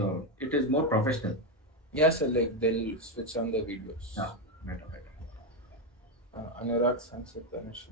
and it is more professional. Yeah, so like they'll switch on the videos. Yeah, better, better. Anurag, Sanchit, Anush.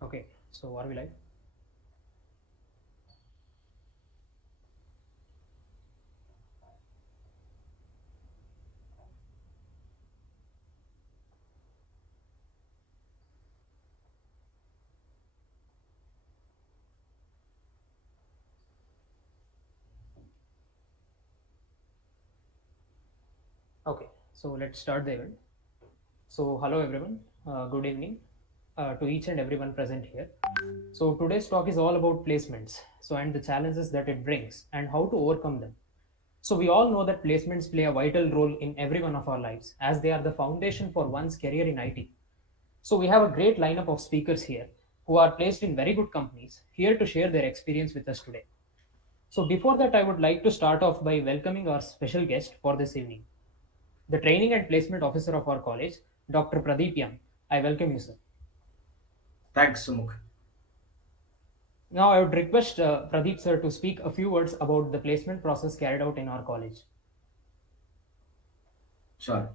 Okay, so are we live? Okay, so let's start the event. So, hello everyone, good evening to each and everyone present here. So, today's talk is all about placements. So, and the challenges that it brings and how to overcome them. So, we all know that placements play a vital role in every one of our lives as they are the foundation for one's career in IT. So, we have a great lineup of speakers here who are placed in very good companies here to share their experience with us today. So, before that, I would like to start off by welcoming our special guest for this evening, the Training and Placement Officer of our college, Dr. Pradeep Yam. I welcome you, sir. Thanks, Sumukh. Now, I would request Pradeep, sir, to speak a few words about the placement process carried out in our college. Sure.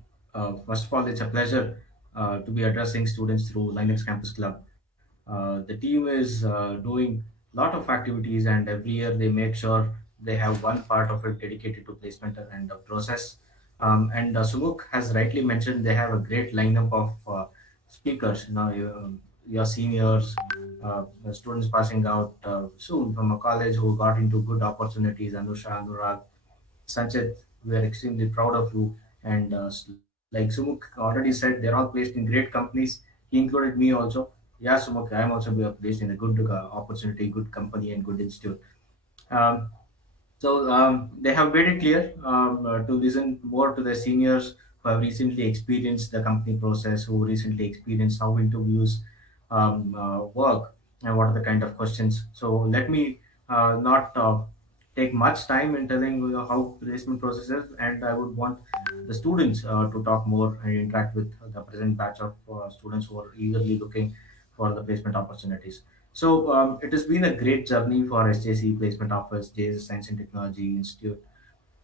First of all, it's a pleasure to be addressing students through Linux Campus Club. The team is doing a lot of activities, and every year they make sure they have one part of it dedicated to placement and the process. And Sumukh has rightly mentioned they have a great lineup of speakers. Your seniors, the students passing out soon from a college who got into good opportunities, Anusha, Anurag, Sanchit, we are extremely proud of you. And like Sumukh already said, they're all placed in great companies. He included me also. Yeah, Sumukh, I am also placed in a good opportunity, good company, and good institute. Um, so they have made it clear to listen more to their seniors who have recently experienced the company process, who recently experienced how interviews work and what are the kind of questions. So let me not take much time in telling you how placement process is, and I would want the students to talk more and interact with the present batch of students who are eagerly looking for the placement opportunities. So it has been a great journey for SJCE Placement Office, JSS Science and Technology Institute.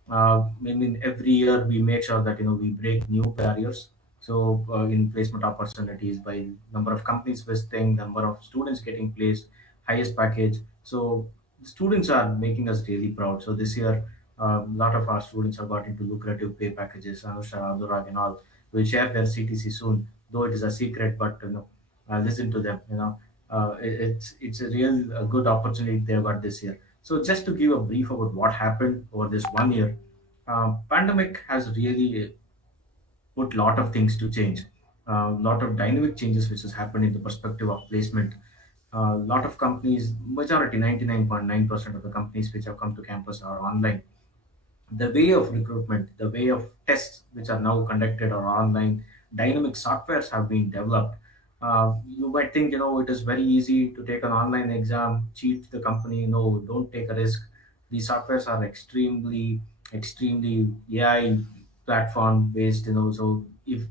I mean, every year we make sure that we break new barriers. So in placement opportunities, by number of companies visiting, number of students getting placed, highest package. So students are making us really proud. So this year, a lot of our students have got into lucrative pay packages. Anusha, Anurag, and all will share their CTC soon, though it is a secret. But listen to them. It's a real good opportunity they got this year. So just to give a brief about what happened over this one year, pandemic has really put lot of things to change. A lot of dynamic changes which has happened in the perspective of placement. A lot of companies, majority 99.9% of the companies which have come to campus are online. The way of recruitment, the way of tests which are now conducted or online, dynamic softwares have been developed. You might think, it is very easy to take an online exam, cheat the company. No, don't take a risk. These softwares are extremely AI platform based. So if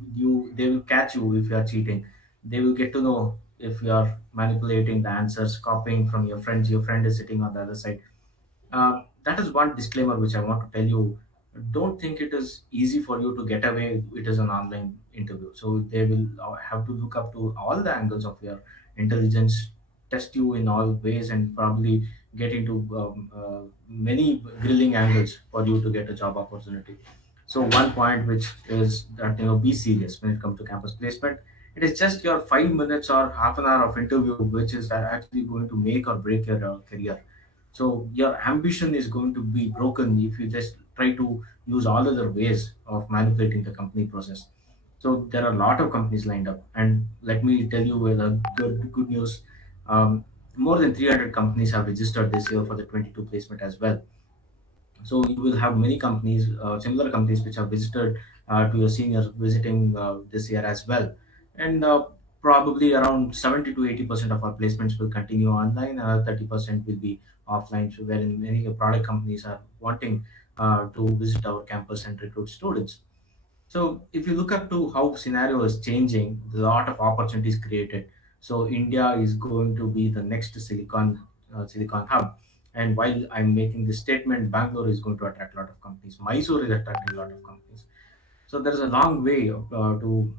they will catch you if you are cheating. They will get to know if you are manipulating the answers, copying from your friends. Your friend is sitting on the other side. That is one disclaimer which I want to tell you. Don't think it is easy for you to get away. It is an online interview. So they will have to look up to all the angles of your intelligence, test you in all ways, and probably get into many grilling angles for you to get a job opportunity. So one point which is that be serious when it comes to campus placement. It is just your 5 minutes or half an hour of interview, which is actually going to make or break your career. So your ambition is going to be broken if you just try to use all other ways of manipulating the company process. So there are a lot of companies lined up, and let me tell you with a good news. Um, More than 300 companies have registered this year for the 22 placement as well. So you will have many companies, similar companies, which have visited to your seniors visiting this year as well. And probably around 70 to 80% of our placements will continue online. 30% will be offline, so wherein many product companies are wanting to visit our campus and recruit students. So if you look up to how scenario is changing, a lot of opportunities created. So India is going to be the next silicon hub. And while I'm making this statement, Bangalore is going to attract a lot of companies. Mysore is attracting a lot of companies. So there is a long way to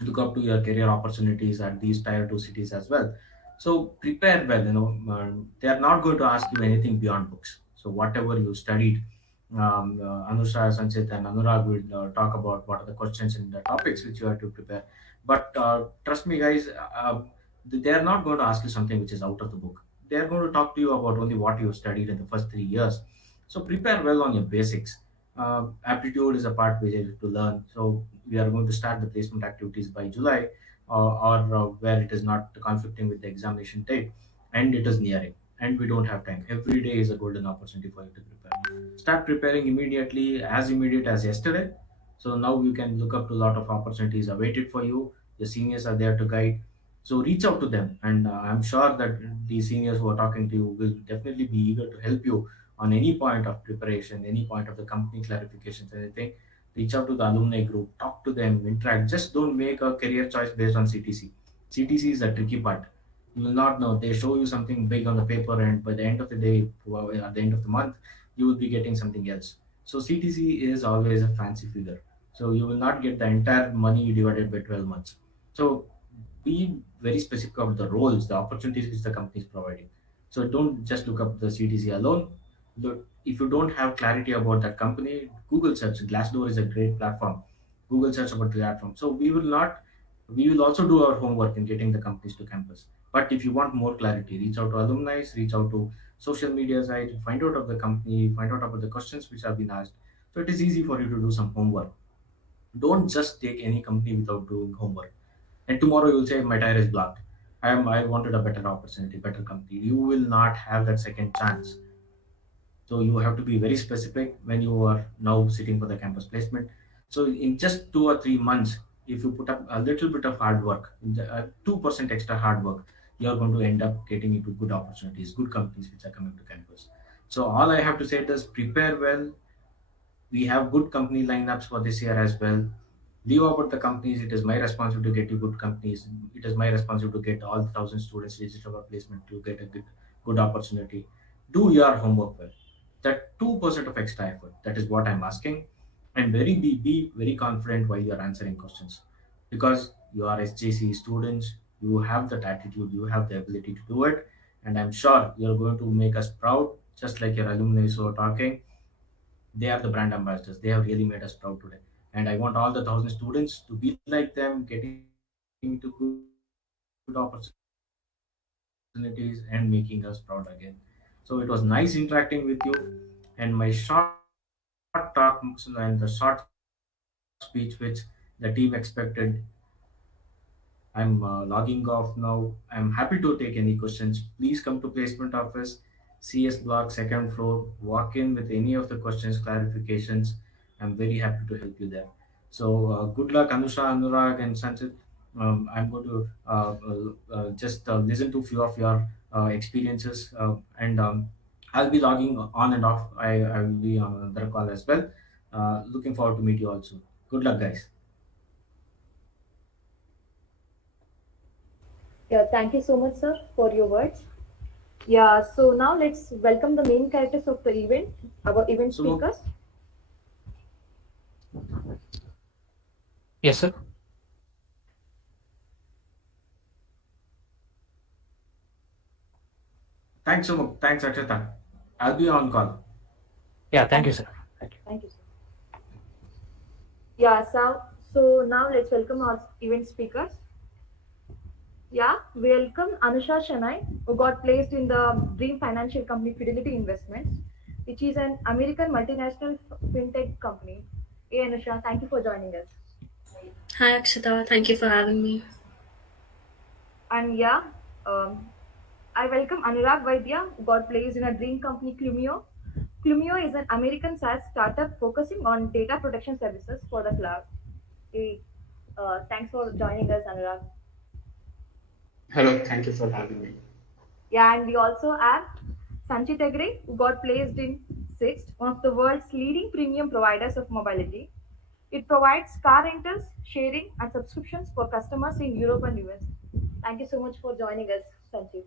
look up to your career opportunities at these tier 2 cities as well. So prepare well. They are not going to ask you anything beyond books. So whatever you studied, Anusha, Sanchit, and Anurag will talk about what are the questions and the topics which you have to prepare. But trust me, guys, they are not going to ask you something which is out of the book. They are going to talk to you about only what you studied in the first 3 years. So prepare well on your basics. Aptitude is a part we have to learn. So we are going to start the placement activities by July, or where it is not conflicting with the examination date, and it is nearing, and we don't have time. Every day is a golden opportunity for you to prepare. Start preparing immediately, as immediate as yesterday. So now you can look up to a lot of opportunities awaited for you. The seniors are there to guide. So reach out to them, and I'm sure that the seniors who are talking to you will definitely be eager to help you on any point of preparation, any point of the company clarifications, anything. Reach out to the alumni group, talk to them, interact. Just don't make a career choice based on CTC. CTC is a tricky part. You will not know. They show you something big on the paper, and by the end of the day, well, at the end of the month, you will be getting something else. So CTC is always a fancy figure. So you will not get the entire money divided by 12 months. So be very specific of the roles, the opportunities which the company is providing. So don't just look up the CTC alone. If you don't have clarity about that company, Google search. Glassdoor is a great platform. Google search about the platform. So we will also do our homework in getting the companies to campus. But if you want more clarity, reach out to alumni, reach out to social media site, find out of the company, find out about the questions which have been asked. So it is easy for you to do some homework. Don't just take any company without doing homework. And tomorrow you'll say my tire is blocked. I wanted a better opportunity, better company. You will not have that second chance. So you have to be very specific when you are now sitting for the campus placement. So in just 2 or 3 months, if you put up a little bit of hard work, 2% extra hard work, you are going to end up getting into good opportunities, good companies which are coming to campus. So all I have to say is prepare well. We have good company lineups for this year as well. Leave about the companies. It is my responsibility to get you good companies. It is my responsibility to get all 1,000 students registered for placement to get a good opportunity. Do your homework well. That 2% of extra effort. That is what I'm asking. And be very confident while you're answering questions. Because you are SJCE students, you have that attitude, you have the ability to do it. And I'm sure you're going to make us proud, just like your alumni who are talking. They are the brand ambassadors. They have really made us proud today. And I want all the 1,000 students to be like them, getting into good opportunities and making us proud again. So it was nice interacting with you. And my short talk and the short speech which the team expected, I'm logging off now. I'm happy to take any questions. Please come to placement office, CS block, second floor. Walk in with any of the questions, clarifications. I'm very happy to help you there. So good luck, Anusha, Anurag, and Sanchit. I'm going to just listen to few of your experiences, and I'll be logging on and off. I will be on another call as well. Looking forward to meet you also. Good luck, guys. Yeah, thank you so much, sir, for your words. Yeah, so now let's welcome the main characters of the event, our event So, speakers. Yes, sir. thanks so much. Thanks, Akshata. I'll be on call. Yeah, thank Thank you, you. sir. Thank you. Thank you, sir. Yeah, so now let's welcome our event speakers. Yeah, welcome Anusha Shanai, who got placed in the Dream Financial Company Fidelity Investments, which is an American multinational fintech company. Hey Anusha, thank you for joining us. Hi Akshita, thank you for having me. And yeah, um, I welcome Anurag Vaidya, who got placed in a dream company Clumio. Clumio is an American SaaS startup focusing on data protection services for the cloud. Hey, thanks for joining us, Anurag. Hello, thank you for having me. Yeah, and we also have Sanchit Agre, who got placed in Sixth, one of the world's leading premium providers of mobility. It provides car rentals, sharing, and subscriptions for customers in Europe and US. Thank you so much for joining us, Sanchit.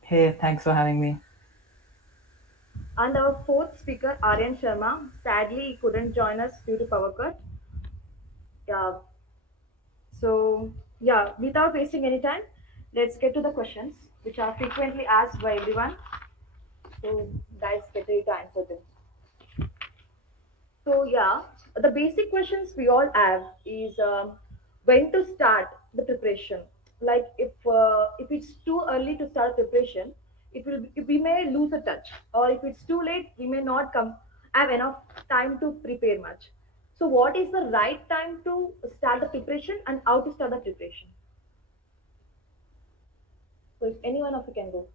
Hey, thanks for having me. And our fourth speaker, Aryan Sharma, sadly he couldn't join us due to power cut. Yeah, so yeah, without wasting any time, let's get to the questions which are frequently asked by everyone. So guys, get ready to answer them. So yeah, the basic questions we all have is when to start the preparation. Like if it's too early to start preparation, we may lose a touch, or if it's too late, we may not come have enough time to prepare much. So what is the right time to start the preparation and how to start the preparation? So if any one of you can go,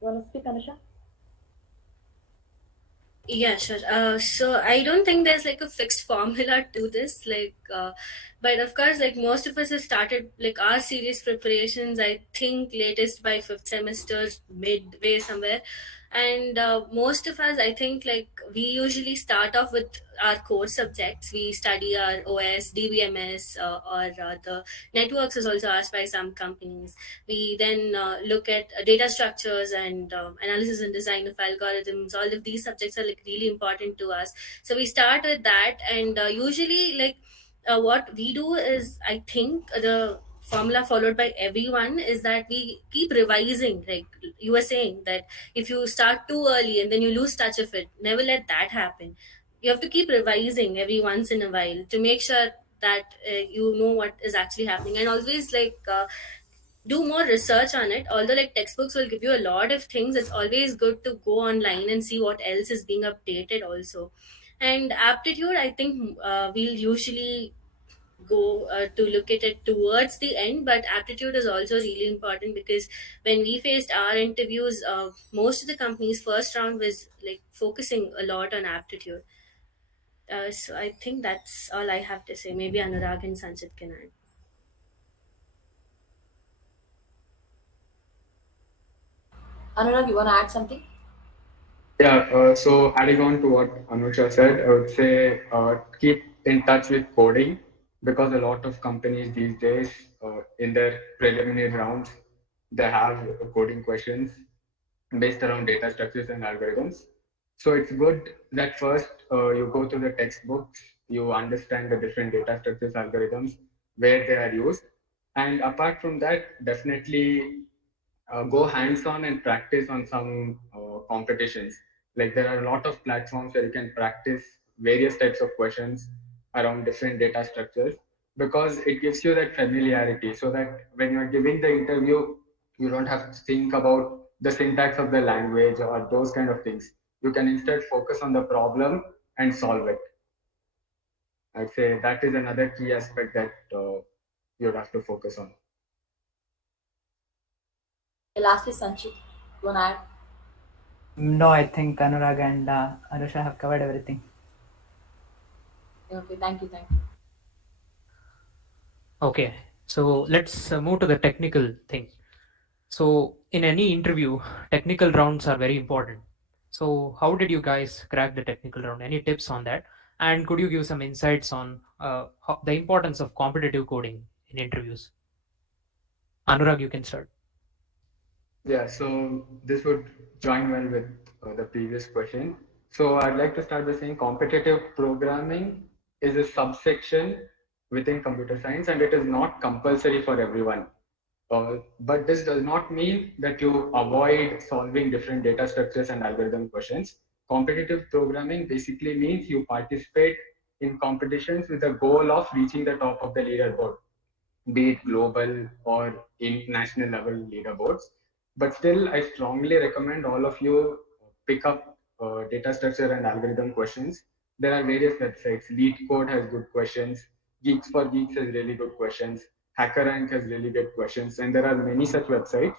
you want to speak, Anusha? Yeah, sure. So I don't think there's like a fixed formula to this. But of course, like most of us have started like our serious preparations. I think latest by fifth semester, midway somewhere, and most of us, I think, like we usually start off with our core subjects. We study our OS, DBMS, or the networks is also asked by some companies. We then look at data structures and analysis and design of algorithms. All of these subjects are like really important to us, so we start with that. And usually like what we do is, I think the formula followed by everyone is that we keep revising. Like you were saying that if you start too early and then you lose touch of it, never let that happen. You have to keep revising every once in a while to make sure that you know what is actually happening, and always do more research on it. Although like textbooks will give you a lot of things, it's always good to go online and see what else is being updated also. And aptitude, I think we'll usually go to look at it towards the end, but aptitude is also really important because when we faced our interviews, most of the companies first round was like focusing a lot on aptitude. So I think that's all I have to say. Maybe Anurag and Sanchit can add. Anurag, you want to add something? Yeah, so adding on to what Anusha said, I would say keep in touch with coding because a lot of companies these days, in their preliminary rounds, they have coding questions based around data structures and algorithms. So it's good that first you go through the textbooks, you understand the different data structures, algorithms, where they are used. And apart from that, definitely go hands-on and practice on some competitions. Like there are a lot of platforms where you can practice various types of questions around different data structures because it gives you that familiarity so that when you're giving the interview, you don't have to think about the syntax of the language or those kind of things. You can instead focus on the problem and solve it. I'd say that is another key aspect that you'd have to focus on. Lastly, Sanchit, you want to add? No, I think Anurag and Anusha have covered everything. Okay, thank you, thank you. Okay, so let's move to the technical thing. So in any interview, technical rounds are very important. So how did you guys crack the technical round? Any tips on that? And could you give some insights on the importance of competitive coding in interviews? Anurag, you can start. Yeah, so this would join well with the previous question. So I'd like to start by saying competitive programming is a subsection within computer science and it is not compulsory for everyone. But this does not mean that you avoid solving different data structures and algorithm questions. Competitive programming basically means you participate in competitions with the goal of reaching the top of the leaderboard. be it global or international level leaderboards. But still, I strongly recommend all of you pick up data structure and algorithm questions. There are various websites. Lead Code has good questions. Geeks for Geeks has really good questions. HackerRank has really good questions, and there are many such websites.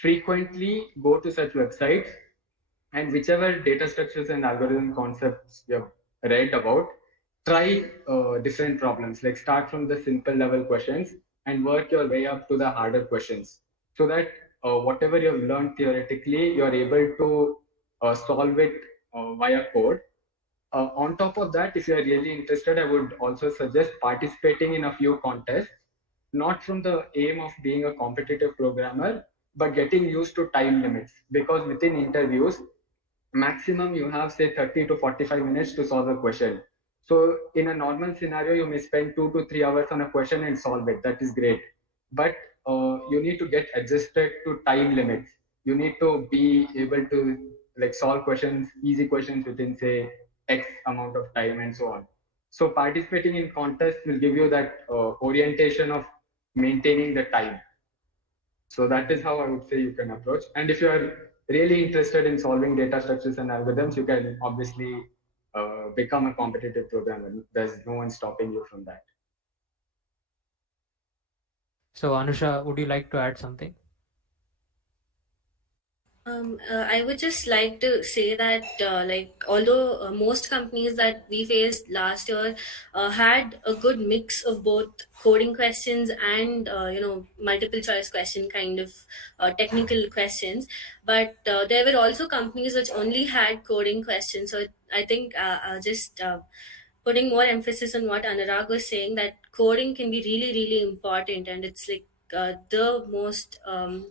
Frequently go to such websites, and whichever data structures and algorithm concepts you have read about, try different problems. Like start from the simple level questions and work your way up to the harder questions, so that whatever you have learned theoretically, you are able to solve it via code. On top of that, if you are really interested, I would also suggest participating in a few contests, not from the aim of being a competitive programmer, but getting used to time limits. Because within interviews, maximum you have, say, 30 to 45 minutes to solve a question. So in a normal scenario, you may spend 2 to 3 hours on a question and solve it. That is great. But you need to get adjusted to time limits. You need to be able to like solve questions, easy questions within, say, X amount of time and so on. So participating in contests will give you that orientation of maintaining the time. So that is how I would say you can approach. And if you are really interested in solving data structures and algorithms, you can obviously become a competitive programmer. There's no one stopping you from that. So Anusha, would you like to add something? I would just like to say that, like, although most companies that we faced last year had a good mix of both coding questions and multiple choice question kind of technical questions, but there were also companies which only had coding questions. So I think just putting more emphasis on what Anurag was saying, that coding can be really, really important, and it's like the most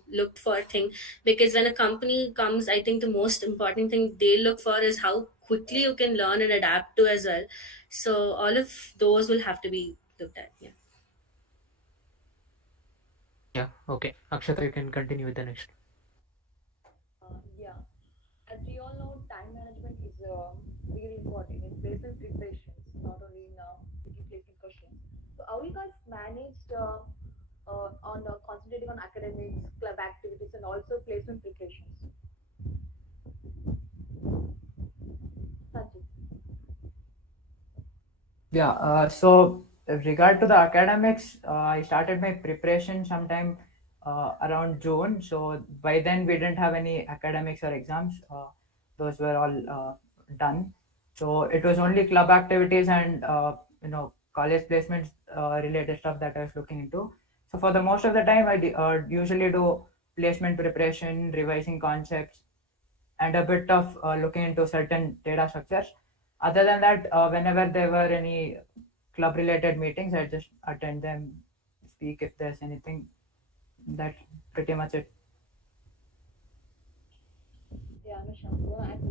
looked for thing, because when a company comes, I think the most important thing they look for is how quickly you can learn and adapt to as well. So all of those will have to be looked at. Yeah. Yeah, okay. Akshata, you can continue with the next. Yeah, as we all know, time management is really important in placement preparations, not only in tricky placement questions. So, how you guys managed on concentrating on academics, club activities, and also placement preparations? Sanjay. Yeah, so with regard to the academics, I started my preparation sometime around June. So by then we didn't have any academics or exams. Those were all done. So it was only club activities and college placements related stuff that I was looking into. So for the most of the time, usually do placement preparation, revising concepts, and a bit of looking into certain data structures. Other than that, whenever there were any club related meetings, I just attend them, speak if there's anything. That's pretty much it. Yeah, Anusha, you want to add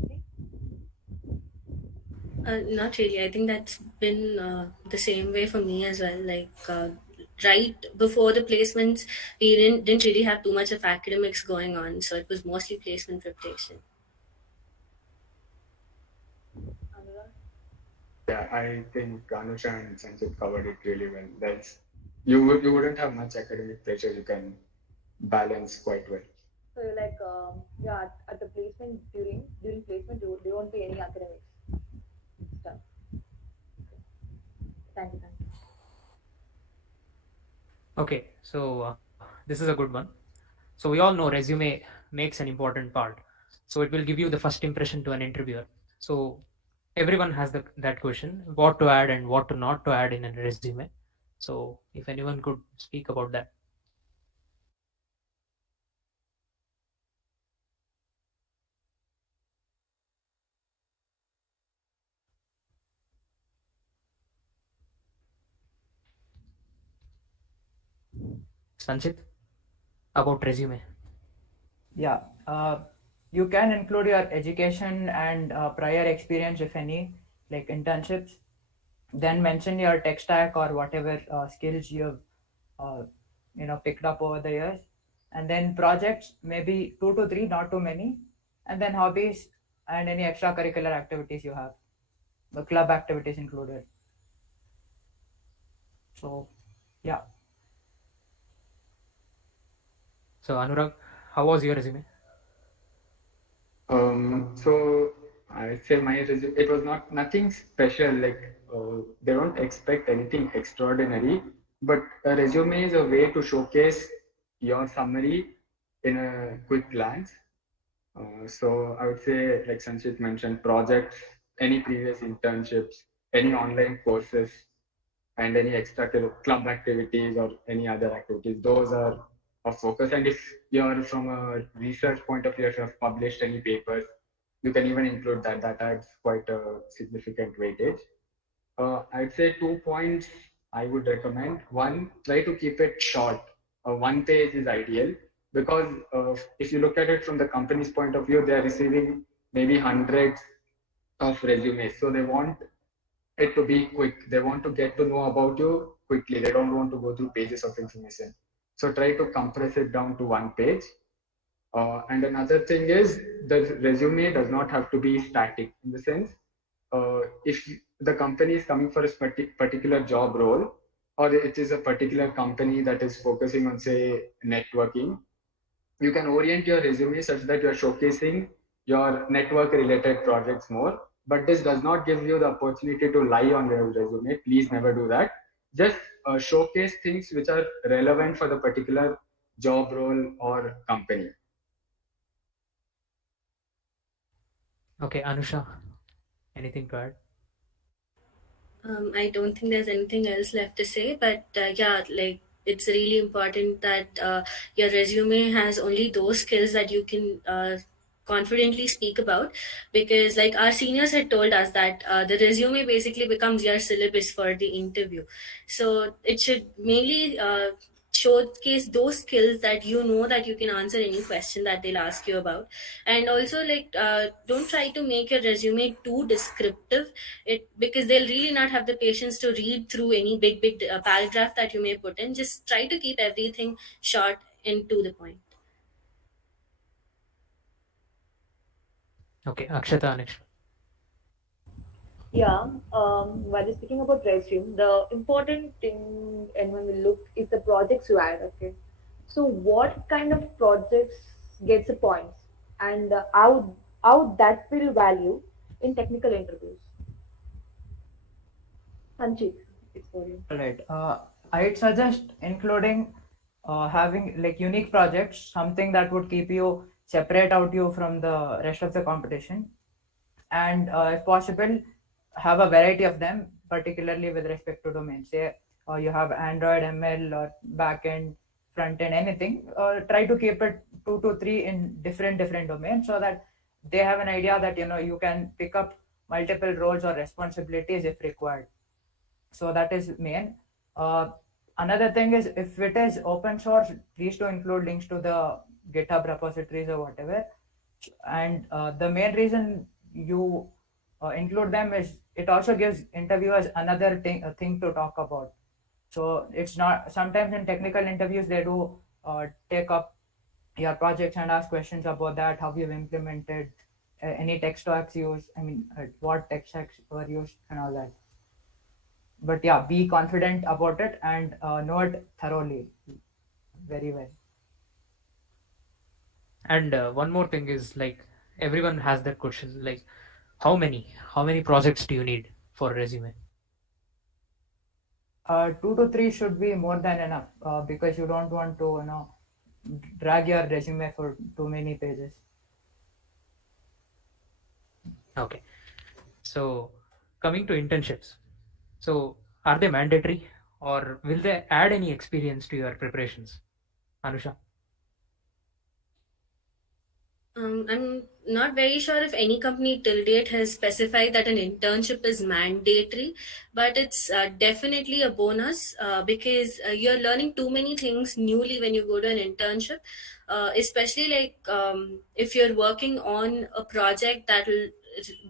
something? Not really. I think that's been the same way for me as well. Like right before the placements, we didn't really have too much of academics going on, so it was mostly placement preparation. Anurag? Yeah, I think Anusha and Sanjit covered it really well. You wouldn't have much academic pressure. You can balance quite well. So you're like, yeah, at the placement during placement, there won't be any academics stuff. Thank you, thank you. Okay, so this is a good one. So we all know resume makes an important part. So it will give you the first impression to an interviewer. So everyone has that question, what to add and what to not to add in a resume. So if anyone could speak about that. Sanchit, about resume. Yeah, you can include your education and prior experience, if any, like internships. Then mention your tech stack or whatever skills you've uh, picked up over the years, and then projects, maybe 2 to 3, not too many, and then hobbies and any extracurricular activities you have, the club activities included. So yeah. So Anurag, how was your resume? So I'd say my resume, it was not nothing special. Like they don't expect anything extraordinary, but a resume is a way to showcase your summary in a quick glance. So I would say, like Sanchit mentioned, projects, any previous internships, any online courses, and any extra club activities or any other activities. Those are of focus. And if you're from a research point of view, if you have published any papers, you can even include that. That adds quite a significant weightage. I'd say 2 points I would recommend. One, try to keep it short. One page is ideal because if you look at it from the company's point of view, they are receiving maybe hundreds of resumes. So they want it to be quick. They want to get to know about you quickly. They don't want to go through pages of information. So try to compress it down to one page. And another thing is the resume does not have to be static in the sense if the company is coming for a particular job role or it is a particular company that is focusing on say networking, you can orient your resume such that you're showcasing your network related projects more. But this does not give you the opportunity to lie on your resume. Please never do that. Just showcase things which are relevant for the particular job role or company. Okay, Anusha, anything to add? I don't think there's anything else left to say, but yeah, like it's really important that your resume has only those skills that you can confidently speak about, because like our seniors had told us that the resume basically becomes your syllabus for the interview. So it should mainly showcase those skills that you know that you can answer any question that they'll ask you about. And also like don't try to make your resume too descriptive, it because they'll really not have the patience to read through any big paragraph that you may put in. Just try to keep everything short and to the point. Okay, Akshata, next. Yeah, while you're speaking about resume, the important thing and when we look is the projects you add. Okay, so what kind of projects gets the points and how that will value in technical interviews. Sanchit, it's for you. All right. I'd suggest including having like unique projects, something that would keep you separate out you from the rest of the competition, and if possible, have a variety of them, particularly with respect to domain. Say you have Android, ML, or backend, front end, anything. Try to keep it 2 to 3 in different domains so that they have an idea that you can pick up multiple roles or responsibilities if required. So that is main. uh, Another thing is, if it is open source, please to include links to the GitHub repositories or whatever. And the main reason you include them is it also gives interviewers another thing to talk about. So it's not, sometimes in technical interviews they do take up your projects and ask questions about that, how you've implemented any tech stacks used, I mean what tech stacks were used and all that. But yeah, be confident about it and know it thoroughly, very well. And one more thing is, like, everyone has that question, like, how many projects do you need for a resume? 2 to 3 should be more than enough, because you don't want to drag your resume for too many pages. Okay, so coming to internships, so are they mandatory or will they add any experience to your preparations, Anusha? I'm not very sure if any company till date has specified that an internship is mandatory, but it's definitely a bonus because you're learning too many things newly when you go to an internship, especially like if you're working on a project that will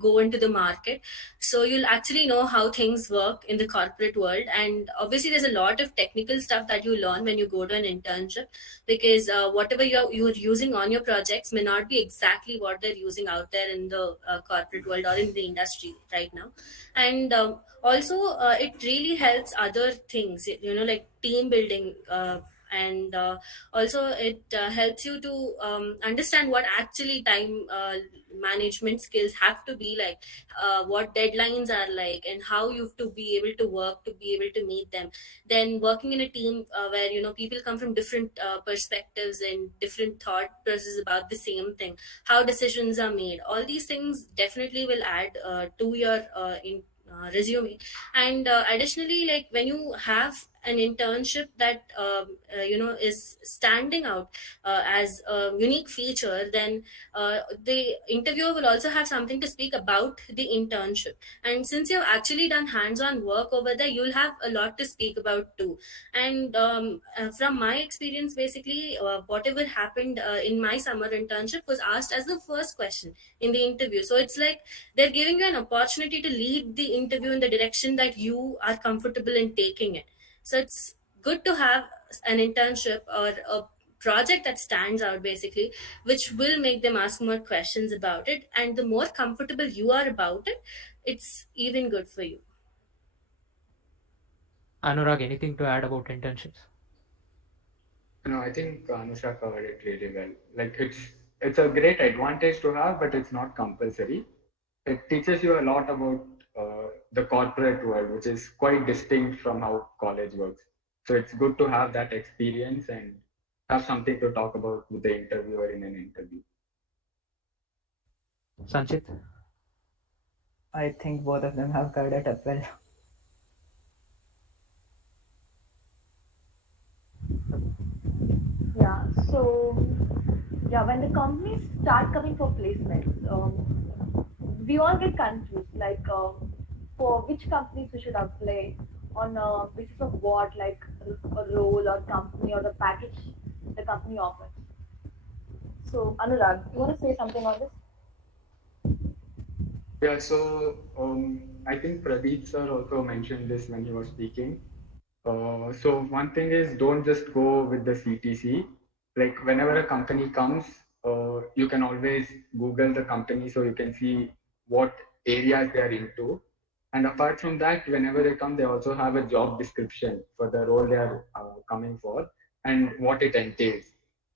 go into the market. So you'll actually know how things work in the corporate world. And obviously, there's a lot of technical stuff that you learn when you go to an internship, because whatever you're using on your projects may not be exactly what they're using out there in the corporate world or in the industry right now. And also it really helps other things, like team building. and also it helps you to understand what actually time management skills have to be like, what deadlines are like, and how you have to be able to work to be able to meet them. Then working in a team where people come from different perspectives and different thought processes about the same thing, how decisions are made, all these things definitely will add to your resume. And additionally, like when you have an internship that is standing out as a unique feature, then the interviewer will also have something to speak about the internship. And since you've actually done hands-on work over there, you'll have a lot to speak about too. And from my experience, basically whatever happened in my summer internship was asked as the first question in the interview. So it's like they're giving you an opportunity to lead the interview in the direction that you are comfortable in taking it. So it's good to have an internship or a project that stands out, basically, which will make them ask more questions about it. And the more comfortable you are about it, it's even good for you. Anurag, anything to add about internships? No, I think Anusha covered it really well. Like it's a great advantage to have, but it's not compulsory. It teaches you a lot about the corporate world, which is quite distinct from how college works. So it's good to have that experience and have something to talk about with the interviewer in an interview. Sanchit? I think both of them have covered it up well. Yeah. So yeah, when the companies start coming for placements, we all get confused. Like for which companies we should apply on a basis of what, like a role or company or the package the company offers. So Anurag, you want to say something on this? Yeah, so I think Pradeep sir also mentioned this when he was speaking. So one thing is don't just go with the CTC. Like whenever a company comes, you can always Google the company so you can see what areas they are into. And apart from that, whenever they come, they also have a job description for the role they are coming for and what it entails.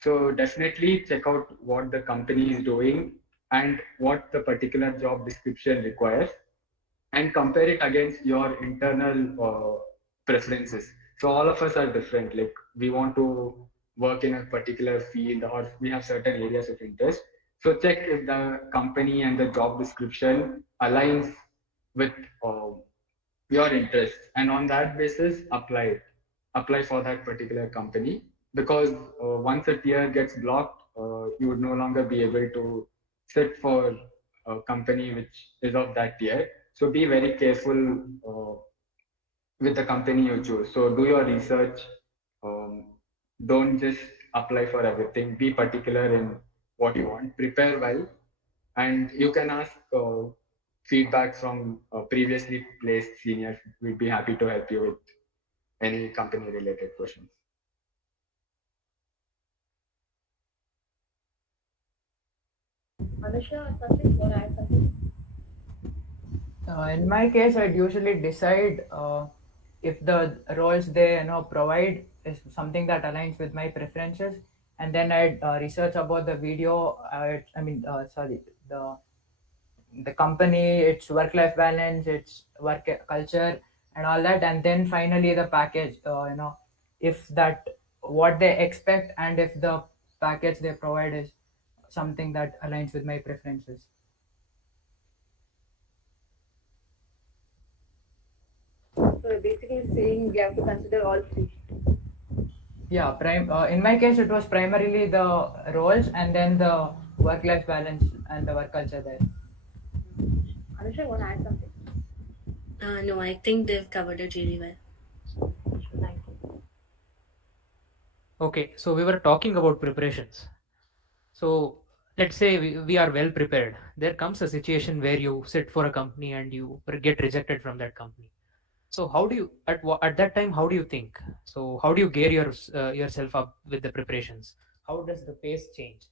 So definitely check out what the company is doing and what the particular job description requires, and compare it against your internal preferences. So all of us are different. Like we want to work in a particular field or we have certain areas of interest. So check if the company and the job description aligns with uh, your interests, and on that basis apply for that particular company, because once a tier gets blocked, you would no longer be able to sit for a company which is of that tier. So be very careful with the company you choose. So do your research. um, don't just apply for everything. Be particular in what you want, prepare well, and you can ask feedback from previously placed seniors. We'd be happy to help you with any company related questions. Anusha, something you want to add something? In my case, I'd usually decide if the roles they provide is something that aligns with my preferences, and then I'd research about the video. Sorry, the company, its work-life balance, its work culture, and all that, and then finally the package. If that what they expect and if the package they provide is something that aligns with my preferences. So you're basically saying we have to consider all three. Yeah, in my case, it was primarily the roles and then the work-life balance and the work culture there. Anusha, you want to add something? No, I think they've covered it really well. Thank you. Okay, so we were talking about preparations. So let's say we are well prepared. There comes a situation where you sit for a company and you get rejected from that company. So how do you at that time? How do you think? So how do you gear yourself up with the preparations? How does the pace change?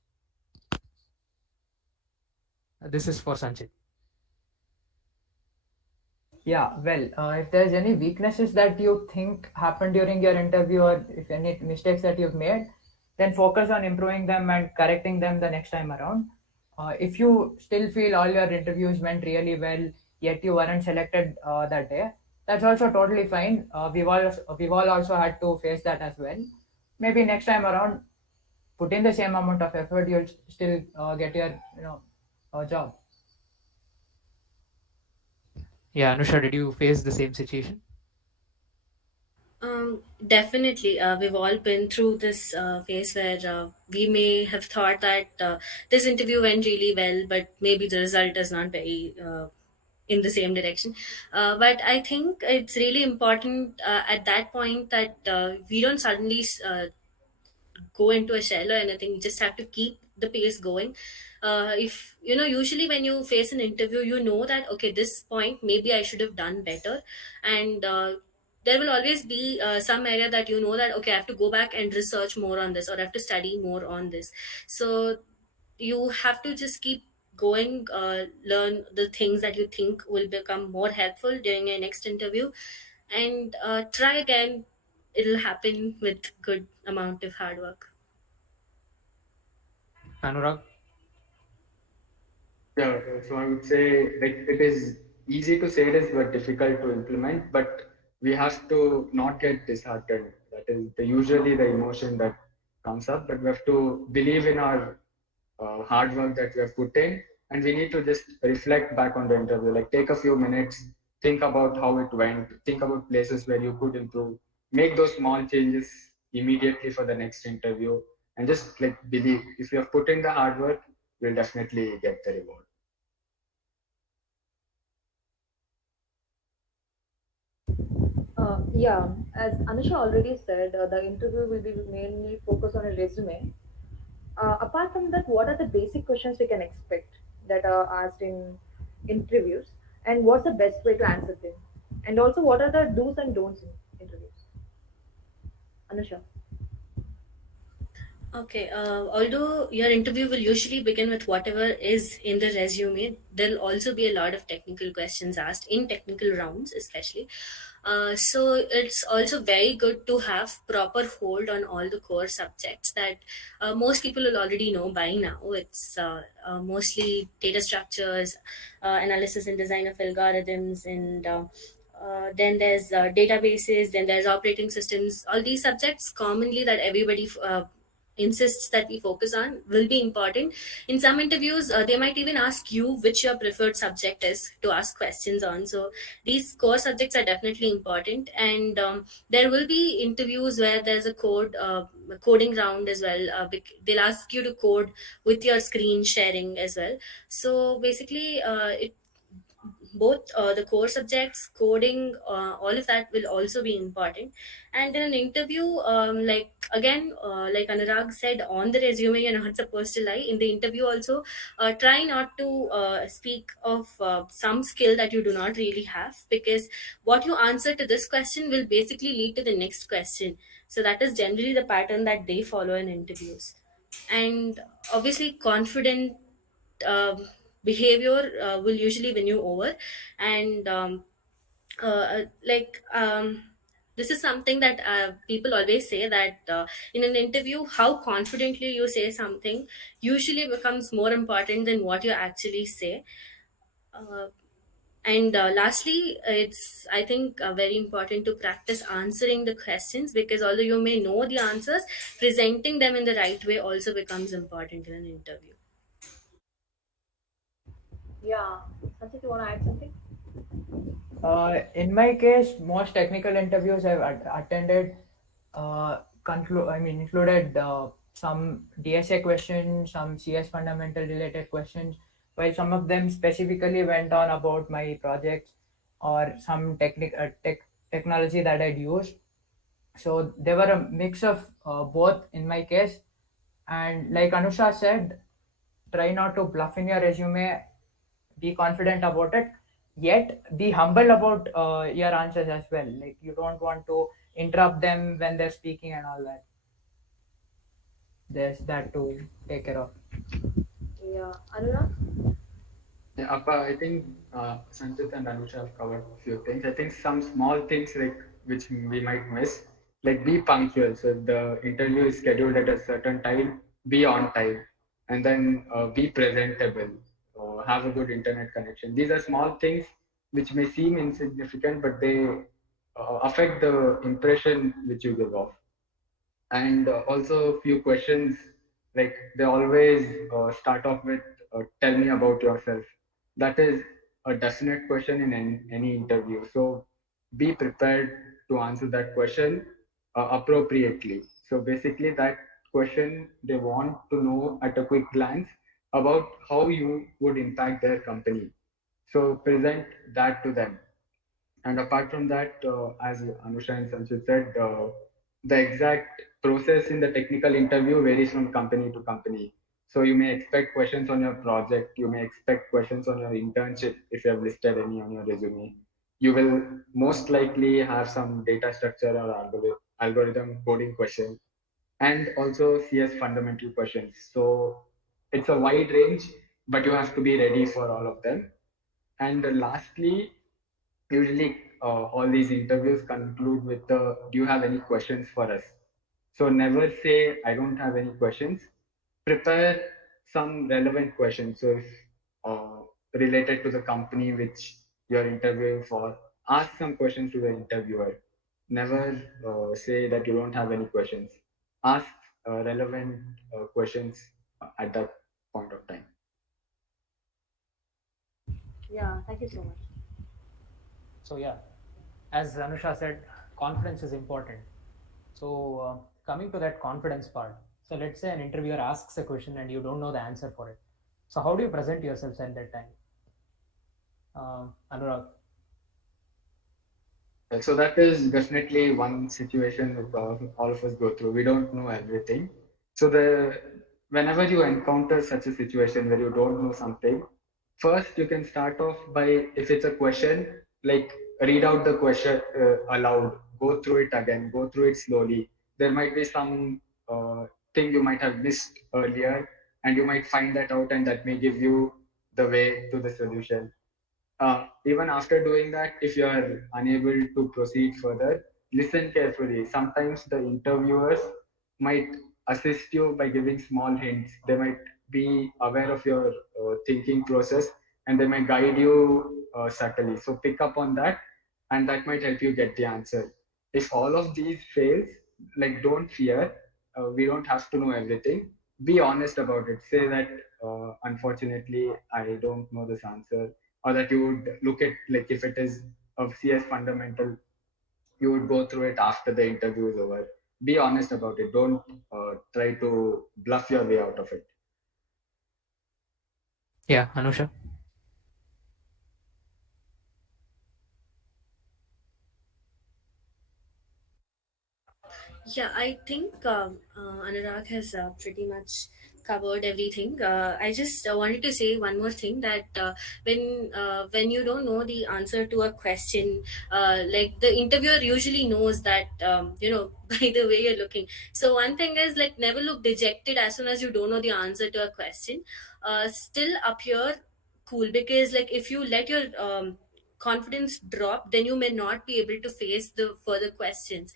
This is for Sanchit. Yeah, well, if there's any weaknesses that you think happened during your interview, or if any mistakes that you've made, then focus on improving them and correcting them the next time around. If you still feel all your interviews went really well, yet you weren't selected that day, that's also totally fine. We've all also had to face that as well. Maybe next time around, put in the same amount of effort, you'll still get your job. Yeah, Anusha, did you face the same situation? Definitely. We've all been through this phase where we may have thought that this interview went really well, but maybe the result is not very in the same direction. But I think it's really important at that point that we don't suddenly go into a shell or anything. You just have to keep the pace going. If you know, usually when you face an interview, you know that okay, this point maybe I should have done better, and there will always be some area that you know that okay, I have to go back and research more on this, or I have to study more on this. So you have to just keep going, learn the things that you think will become more helpful during your next interview, and try again. It'll happen with good amount of hard work. Anurag? Yeah, so I would say like it is easy to say this but difficult to implement, but we have to not get disheartened. That is usually the emotion that comes up, but we have to believe in our hard work that we have put in, and we need to just reflect back on the interview. Like take a few minutes, think about how it went, think about places where you could improve, make those small changes immediately for the next interview, and just like believe if you have put in the hard work, you'll definitely get the reward. Yeah, as Anusha already said, the interview will be mainly focused on a resume. Apart from that, what are the basic questions we can expect that are asked in interviews, and what's the best way to answer them? And also, what are the do's and don'ts in interviews? Anusha. Okay, although your interview will usually begin with whatever is in the resume, there'll also be a lot of technical questions asked in technical rounds, especially. So it's also very good to have proper hold on all the core subjects that most people will already know by now. It's mostly data structures, analysis and design of algorithms, and then there's databases, then there's operating systems. All these subjects commonly that everybody insists that we focus on will be important. In some interviews, they might even ask you which your preferred subject is to ask questions on. So these core subjects are definitely important, and there will be interviews where there's a coding round as well. They'll ask you to code with your screen sharing as well. So basically, it both the core subjects, coding, all of that will also be important. And in an interview, like again, like Anurag said, on the resume you're not supposed to lie. In the interview also, try not to speak of some skill that you do not really have, because what you answer to this question will basically lead to the next question. So that is generally the pattern that they follow in interviews. And obviously confident um behavior will usually win you over. And like this is something that people always say that in an interview, how confidently you say something usually becomes more important than what you actually say. uh, and lastly, it's I think very important to practice answering the questions, because although you may know the answers, presenting them in the right way also becomes important in an interview. Yeah, Sanchit, you want to add something? In my case, most technical interviews I've attended included some DSA questions, some CS fundamental related questions, while some of them specifically went on about my projects or some technology that I'd used. So they were a mix of both in my case. And like Anusha said, try not to bluff in your resume, be confident about it, yet be humble about your answers as well. Like you don't want to interrupt them when they're speaking and all that. There's that to take care of. Yeah, Anurag. Yeah, I think Sanjit and Anusha have covered a few things. I think some small things like which we might miss, like be punctual. So if the interview is scheduled at a certain time, be on time, and then be presentable. Have a good internet connection. These are small things which may seem insignificant, but they affect the impression which you give off. And also a few questions, like they always start off with tell me about yourself. That is a definite question in any interview, so be prepared to answer that question appropriately. So basically that question they want to know at a quick glance about how you would impact their company, so present that to them. And apart from that, as Anusha and Sanchit said, the exact process in the technical interview varies from company to company. So you may expect questions on your project, you may expect questions on your internship if you have listed any on your resume. You will most likely have some data structure or algorithm coding questions, and also CS fundamental questions. So it's a wide range, but you have to be ready for all of them. And lastly, usually all these interviews conclude with the do you have any questions for us? So never say I don't have any questions. Prepare some relevant questions. So if uh, related to the company which you're interviewing for, ask some questions to the interviewer. Never say that you don't have any questions. Ask relevant questions at that point of time. Yeah, thank you so much. So yeah, as Anusha said, confidence is important. So coming to that confidence part, so let's say an interviewer asks a question and you don't know the answer for it. So how do you present yourself at that time? Anurag. So that is definitely one situation that all of us go through. We don't know everything. So the whenever you encounter such a situation where you don't know something, first you can start off by, if it's a question, like read out the question aloud, go through it again, go through it slowly. There might be some thing you might have missed earlier, and you might find that out, and that may give you the way to the solution. Even after doing that, if you are unable to proceed further, listen carefully. Sometimes the interviewers might assist you by giving small hints. They might be aware of your thinking process, and they might guide you subtly. So pick up on that, and that might help you get the answer. If all of these fails, like don't fear. We don't have to know everything. Be honest about it. Say that unfortunately I don't know this answer, or that you would look at, like if it is of CS fundamental, you would go through it after the interview is over. Be honest about it. Don't try to bluff your way out of it. Yeah, Anusha. Yeah, I think Anurag has pretty much covered everything. I just wanted to say one more thing, that when you don't know the answer to a question, like the interviewer usually knows that, by the way you're looking. So one thing is, like, never look dejected as soon as you don't know the answer to a question. Still appear cool, because like if you let your confidence drop, then you may not be able to face the further questions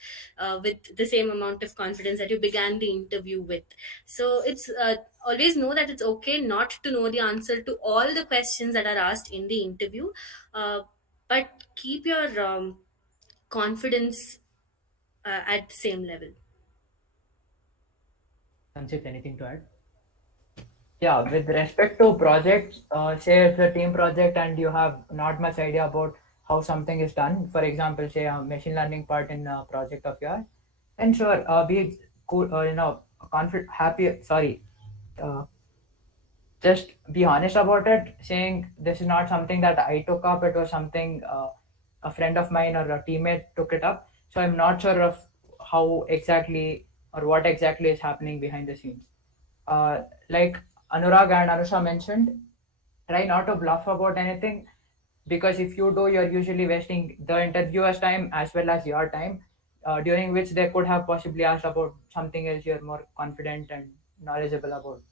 with the same amount of confidence that you began the interview with. So it's always know that it's okay not to know the answer to all the questions that are asked in the interview, uh, but keep your confidence at the same level. Sanchit, anything to add? Yeah, with respect to projects, say it's a team project and you have not much idea about how something is done. For example, say a machine learning part in a project of yours, then sure, be cool, confident, happy. Sorry, uh, just be honest about it, saying this is not something that I took up. It was something a friend of mine or a teammate took it up. So I'm not sure of how exactly or what exactly is happening behind the scenes. Like Anurag and Anusha mentioned, try not to bluff about anything, because if you do, you're usually wasting the interviewer's time as well as your time, during which they could have possibly asked about something else you're more confident and knowledgeable about.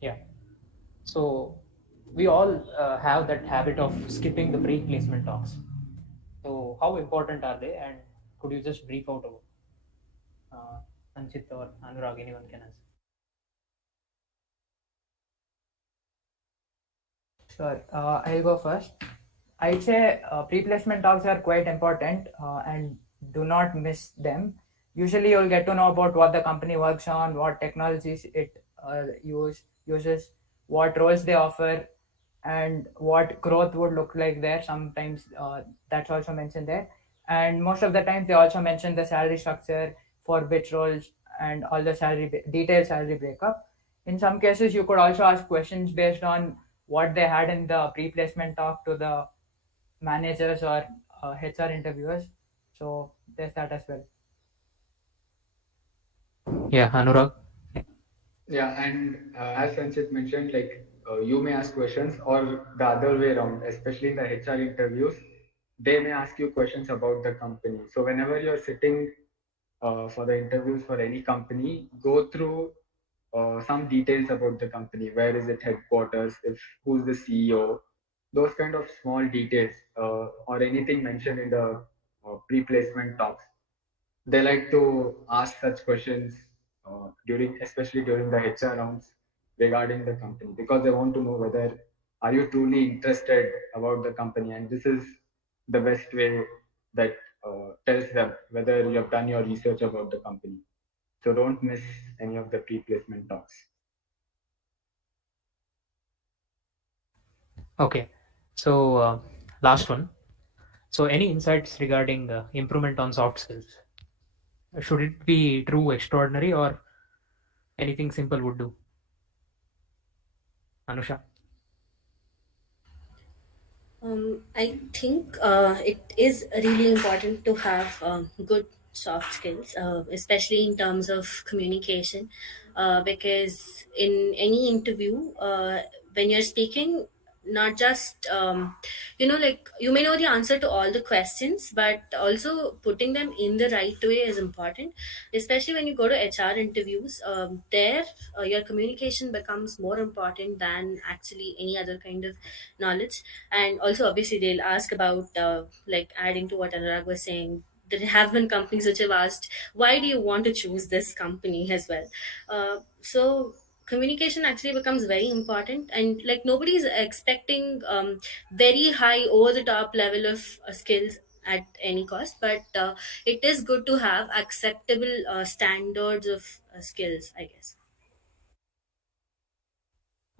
Yeah. So we all have that habit of skipping the pre-placement talks. So how important are they, and could you just brief out about Anchit or Anurag? Anyone can answer. Sure, I'll go first. I'd say pre-placement talks are quite important, and do not miss them. Usually, you'll get to know about what the company works on, what technologies it uses, what roles they offer, and what growth would look like there. Sometimes that's also mentioned there, and most of the times they also mention the salary structure for which roles and all the detailed salary breakup. In some cases, you could also ask questions based on what they had in the pre-placement talk to the managers or HR interviewers. So there's that as well. Yeah, Anurag. Yeah, and as Sanchit mentioned, like you may ask questions, or the other way around, especially in the HR interviews, they may ask you questions about the company. So whenever you're sitting for the interviews for any company, go through some details about the company. Where is it headquarters? If who's the CEO? Those kind of small details, or anything mentioned in the pre-placement talks. They like to ask such questions especially during the HR rounds regarding the company, because they want to know whether are you truly interested about the company, and this is the best way that tells them whether you have done your research about the company. So don't miss any of the pre-placement talks. Okay. So last one. So any insights regarding improvement on soft skills? Should it be true extraordinary or anything simple would do? Anusha. I think it is really important to have good soft skills, especially in terms of communication, because in any interview, when you're speaking, not just like you may know the answer to all the questions, but also putting them in the right way is important, especially when you go to HR interviews. There your communication becomes more important than actually any other kind of knowledge. And also obviously they'll ask about like adding to what Anurag was saying, there have been companies which have asked why do you want to choose this company as well. So communication actually becomes very important, and like nobody is expecting very high over the top level of skills at any cost, but it is good to have acceptable standards of skills, I guess.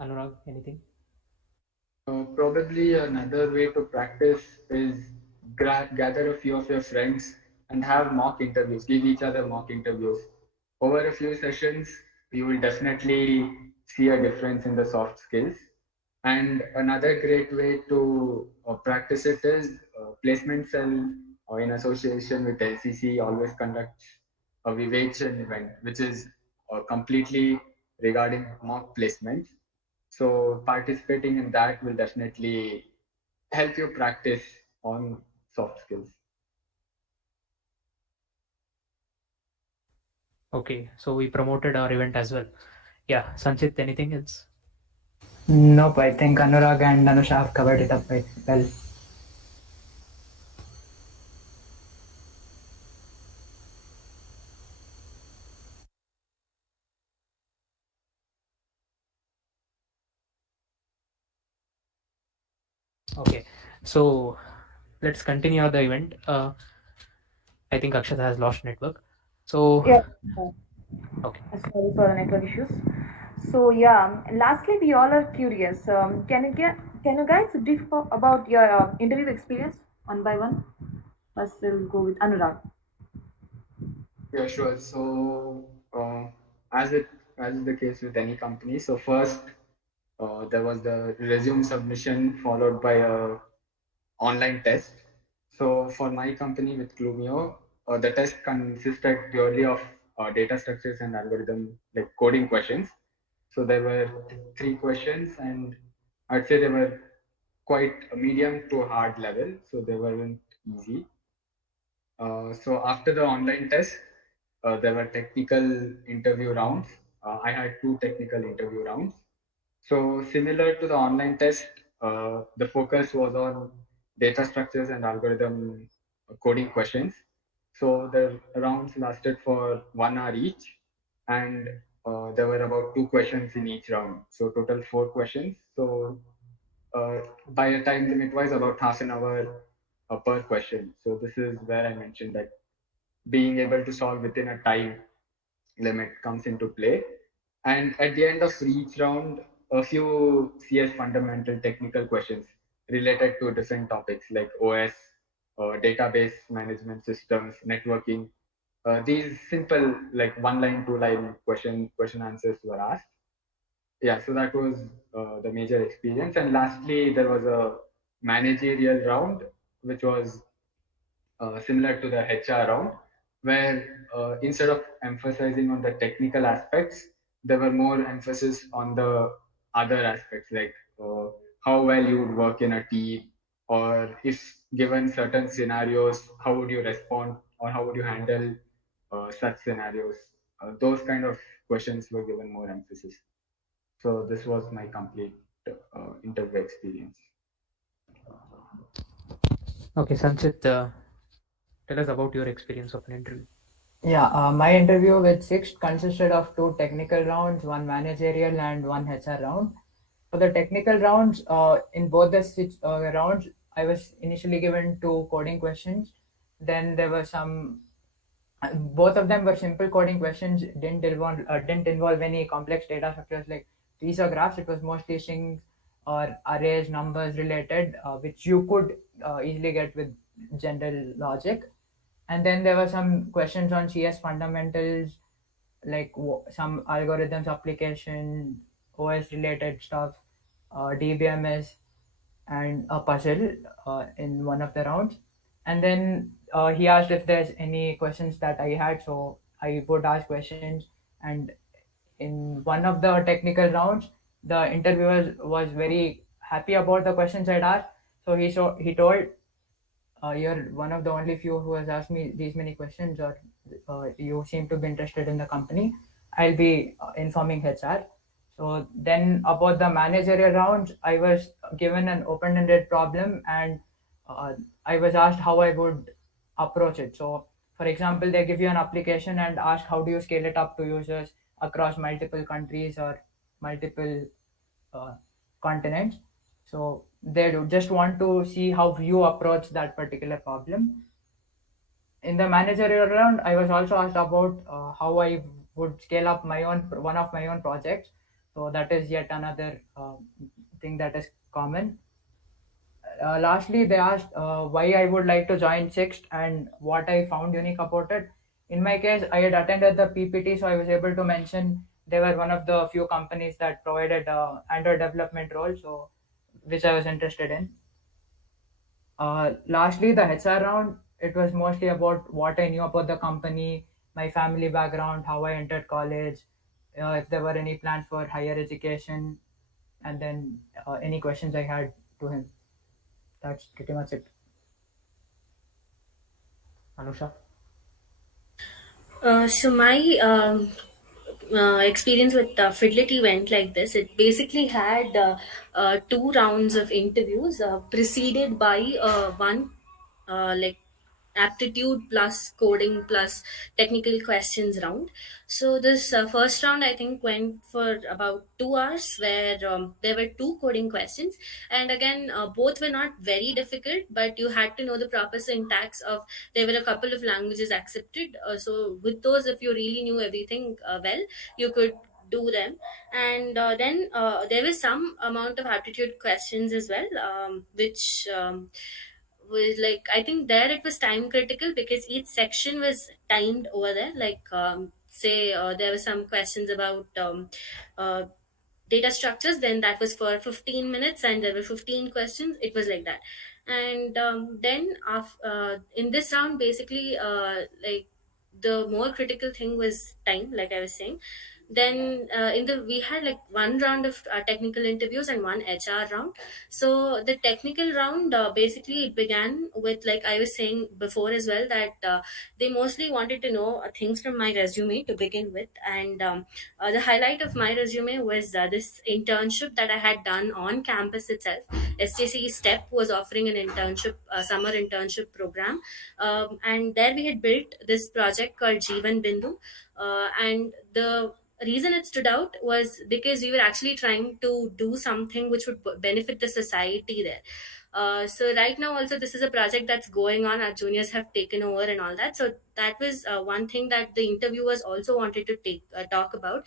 Anurag, anything? Probably another way to practice is gather a few of your friends and have mock interviews, give each other mock interviews. Over a few sessions, you will definitely see a difference in the soft skills. And another great way to practice it is placement cell, in association with LCC, always conducts a Vivation event, which is completely regarding mock placements. So participating in that will definitely help you practice on soft skills. Okay, so we promoted our event as well. Yeah, Sanchit, anything else? Nope, I think Anurag and Anusha have covered it up quite well. Okay, so let's continue the event. I think Akshat has lost network. So, Yeah. okay. Sorry for the network issues. So yeah, lastly, we all are curious. Can you guys brief about your interview experience one by one? First, we'll go with Anurag. Yeah, sure. So as it as is the case with any company, so first there was the resume submission followed by a online test. So for my company with Clumio, the test consisted purely of data structures and algorithm like coding questions. So there were three questions, and I'd say they were quite a medium to hard level, so they weren't easy. So after the online test, there were technical interview rounds. I had two technical interview rounds. So similar to the online test, the focus was on data structures and algorithm coding questions. So the rounds lasted for 1 hour each, and there were about two questions in each round. So total four questions. So uh, by a time limit wise, about half an hour per question. So this is where I mentioned that being able to solve within a time limit comes into play. And at the end of each round, a few CS fundamental technical questions related to different topics like OS, database management systems, networking. These simple like one line, two line question answers were asked. Yeah, so that was the major experience. And lastly, there was a managerial round, which was similar to the HR round, where instead of emphasizing on the technical aspects, there were more emphasis on the other aspects, like how well you would work in a team, or if given certain scenarios, how would you respond, or how would you handle such scenarios. Those kind of questions were given more emphasis. So this was my complete interview experience. Okay, Sanchit, tell us about your experience of an interview. Yeah, my interview with Sixth consisted of two technical rounds, one managerial and one HR round. For the technical rounds, in both the rounds, I was initially given two coding questions. Then there were some, both of them were simple coding questions, didn't involve any complex data structures like trees or graphs. It was mostly strings or arrays, numbers related, which you could easily get with general logic. And then there were some questions on CS fundamentals, like some algorithms application, OS related stuff, DBMS, and a puzzle in one of the rounds. And then he asked if there's any questions that I had, so I would ask questions. And in one of the technical rounds, the interviewer was very happy about the questions I'd asked. So he told, you're one of the only few who has asked me these many questions, or you seem to be interested in the company. I'll be informing HR. So then about the managerial rounds, I was given an open-ended problem, and uh, I was asked how I would approach it. So for example, they give you an application and ask how do you scale it up to users across multiple countries or multiple uh, continents. So they do just want to see how you approach that particular problem. In the managerial round, I was also asked about how I would scale up one of my own projects. So that is yet another thing that is common. Lastly, they asked why I would like to join Sixt and what I found unique about it. In my case, I had attended the PPT, so I was able to mention they were one of the few companies that provided Android development role, so which I was interested in. Lastly, the HR round, it was mostly about what I knew about the company, my family background, how I entered college, if there were any plans for higher education, and then any questions I had to him. That's pretty much it. Anusha? So my experience with Fidelity went like this. It basically had two rounds of interviews, preceded by one like aptitude plus coding plus technical questions round. So this first round I think went for about 2 hours, where there were two coding questions, and again both were not very difficult, but you had to know the proper syntax of. There were a couple of languages accepted, so with those, if you really knew everything well, you could do them. And then there was some amount of aptitude questions as well, which was like, I think there it was time critical because each section was timed over there. Like say there were some questions about uh, data structures, then that was for 15 minutes and there were 15 questions. It was like that. And then in this round, basically, like the more critical thing was time, like I was saying. Then in the we had like one round of technical interviews and one HR round. So the technical round, basically it began with, like I was saying before as well, that they mostly wanted to know things from my resume to begin with. And the highlight of my resume was this internship that I had done on campus itself. SJCE STEP was offering an internship, summer internship program, and there we had built this project called Jeevan Bindu. And the reason it stood out was because we were actually trying to do something which would benefit the society there. So right now also this is a project that's going on, our juniors have taken over and all that. So that was one thing that the interviewers also wanted to talk about.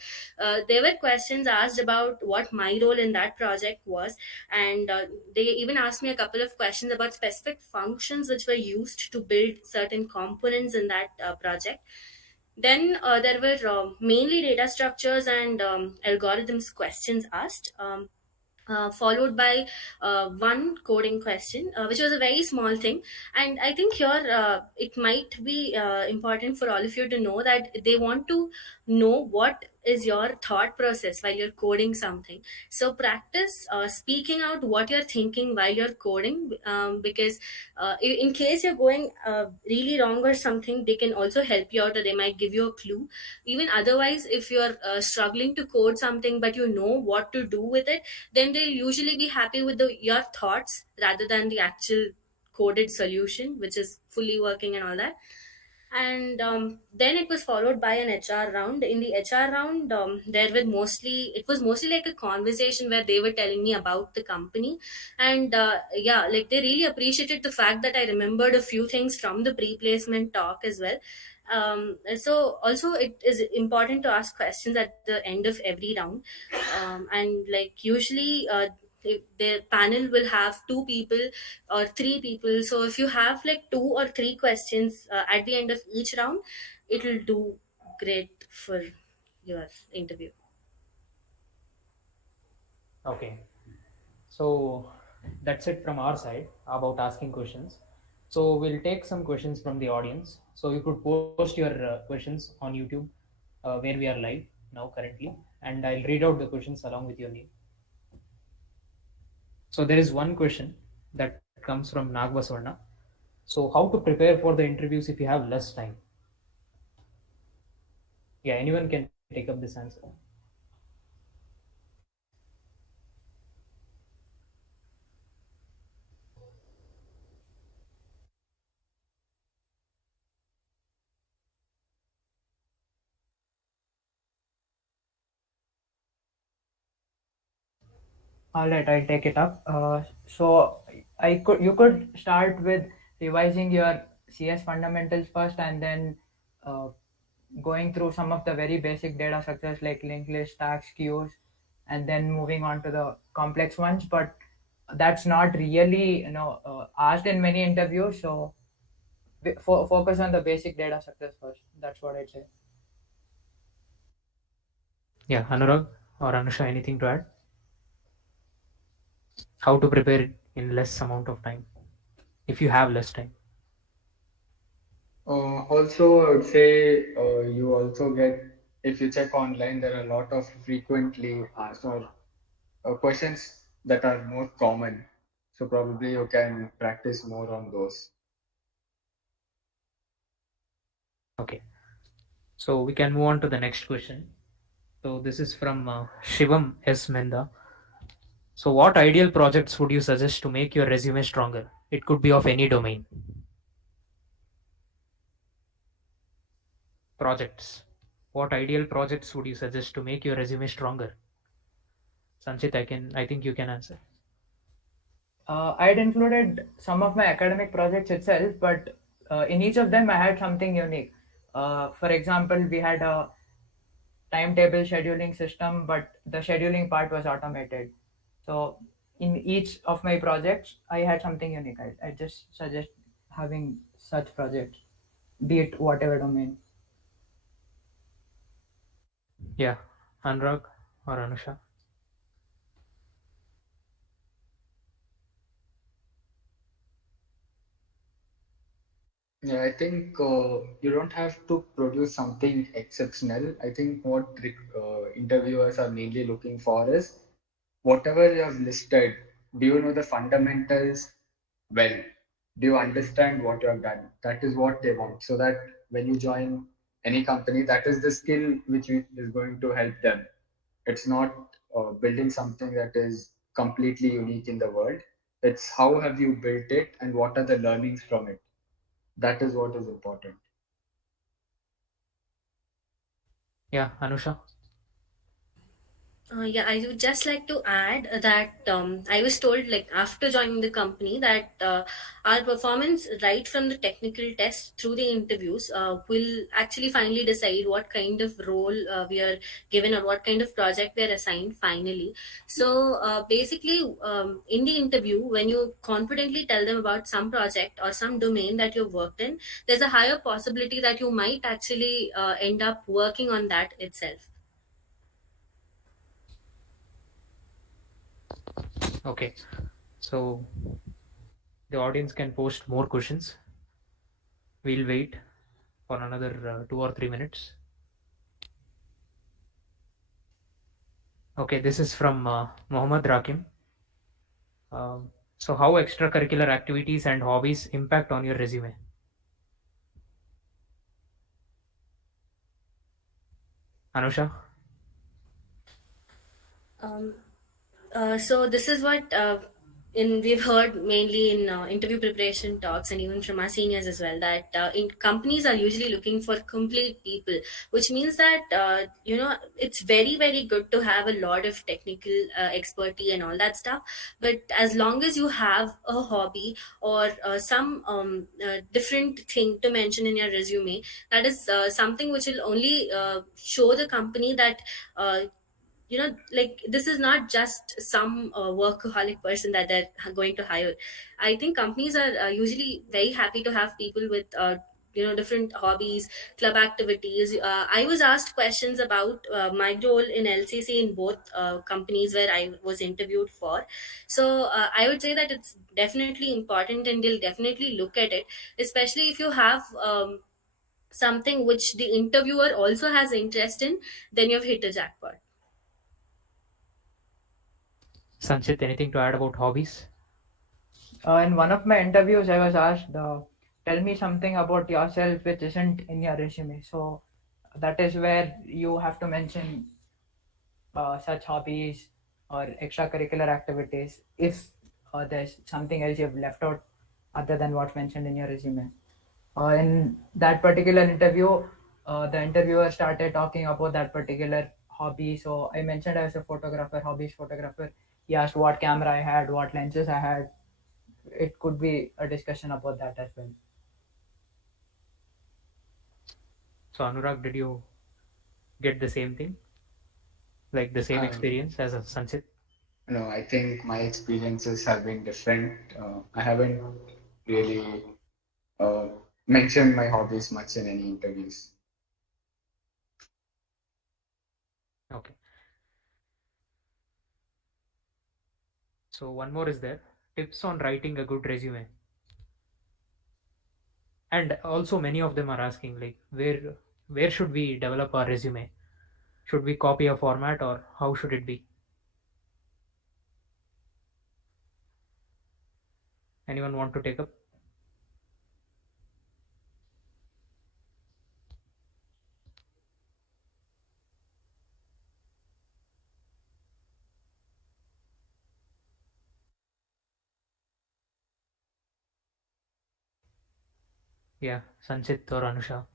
There were questions asked about what my role in that project was, and they even asked me a couple of questions about specific functions which were used to build certain components in that project. Then there were mainly data structures and algorithms questions asked, followed by one coding question, which was a very small thing. And I think here it might be important for all of you to know that they want to know what is your thought process while you're coding something. So practice speaking out what you're thinking while you're coding, because in case you're going really wrong or something, they can also help you out, or they might give you a clue. Even otherwise, if you're struggling to code something but you know what to do with it, then they'll usually be happy with your thoughts rather than the actual coded solution which is fully working and all that. And then it was followed by an HR round. In the HR round, there were mostly it was mostly like a conversation where they were telling me about the company. And yeah, like they really appreciated the fact that I remembered a few things from the pre-placement talk as well. So also it is important to ask questions at the end of every round. And like usually the panel will have two people or three people. So if you have like two or three questions at the end of each round, it will do great for your interview. Okay. So that's it from our side about asking questions. So we'll take some questions from the audience. So you could post your questions on YouTube, where we are live now currently, and I'll read out the questions along with your name. So there is one question that comes from Nagbaswarna. So how to prepare for the interviews if you have less time? Yeah, anyone can take up this answer. All right, I'll take it up. So you could start with revising your CS fundamentals first, and then uh, going through some of the very basic data structures like linked list, stacks, queues, and then moving on to the complex ones. But that's not really asked in many interviews. So focus on the basic data structures first. That's what I'd say. Yeah, Anurag or Anusha, anything to add? How to prepare in less amount of time if you have less time? Also, I would say you also get, if you check online, there are a lot of frequently asked or questions that are more common. So probably you can practice more on those. Okay, so we can move on to the next question. So this is from Shivam S. Menda. So what ideal projects would you suggest to make your resume stronger? It could be of any domain. Projects. What ideal projects would you suggest to make your resume stronger? Sanchit, I think you can answer. I had included some of my academic projects itself, but in each of them I had something unique. For example, we had a timetable scheduling system, but the scheduling part was automated. So in each of my projects, I had something unique. I just suggest having such projects, be it whatever domain. Yeah, Anurag or Anusha. Yeah, I think you don't have to produce something exceptional. I think what interviewers are mainly looking for is whatever you have listed. Do you know the fundamentals well? Do you understand what you have done? That is what they want. So that when you join any company, that is the skill which is going to help them. It's not building something that is completely unique in the world. It's how have you built it and what are the learnings from it. That is what is important. Yeah, Anusha. Yeah, I would just like to add that I was told, like, after joining the company, that our performance right from the technical test through the interviews will actually finally decide what kind of role we are given or what kind of project we are assigned finally. So basically, in the interview, when you confidently tell them about some project or some domain that you've worked in, there's a higher possibility that you might actually end up working on that itself. Okay, so the audience can post more questions. We'll wait for another 2 or 3 minutes. Okay, this is from Mohammed Rakim. So, how extracurricular activities and hobbies impact on your resume? Anusha? Um, so this is what in we've heard mainly in interview preparation talks and even from our seniors as well, that in companies are usually looking for complete people, which means that it's very very good to have a lot of technical expertise and all that stuff, but as long as you have a hobby or some different thing to mention in your resume, that is something which will only show the company that like this is not just some workaholic person that they're going to hire. I think companies are usually very happy to have people with different hobbies, club activities. I was asked questions about my role in LCC in both companies where I was interviewed for. So I would say that it's definitely important and they'll definitely look at it, especially if you have something which the interviewer also has interest in, then you've hit a jackpot. Sanchit, anything to add about hobbies? In one of my interviews, I was asked, tell me something about yourself which isn't in your resume. So that is where you have to mention such hobbies or extracurricular activities if there's something else you've left out other than what's mentioned in your resume. In that particular interview, the interviewer started talking about that particular hobby. So I mentioned I was a photographer, hobbies photographer. He asked what camera I had, what lenses I had. It could be a discussion about that as well. So, Anurag, did you get the same thing? Like the same Um, experience as a Sanchit? no, I think my experiences have been different. I haven't really uh, mentioned my hobbies much in any interviews. Okay. So, one more is there, tips on writing a good resume. And also, many of them are asking, like, where should we develop our resume? Should we copy a format or how should it be? Anyone want to take up? Yeah, Sanchit or Anusha.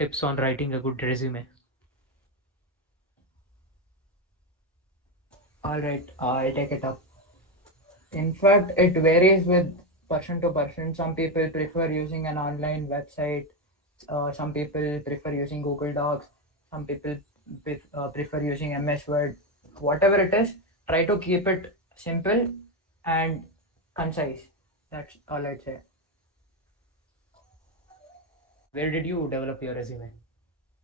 Tips on writing a good resume. All right, I'll take it up. In fact, it varies with person to person. Some people prefer using an online website. Some people prefer using Google Docs. Some people prefer using MS Word. Whatever it is, try to keep it simple and concise. That's all I'd say. Where did you develop your resume?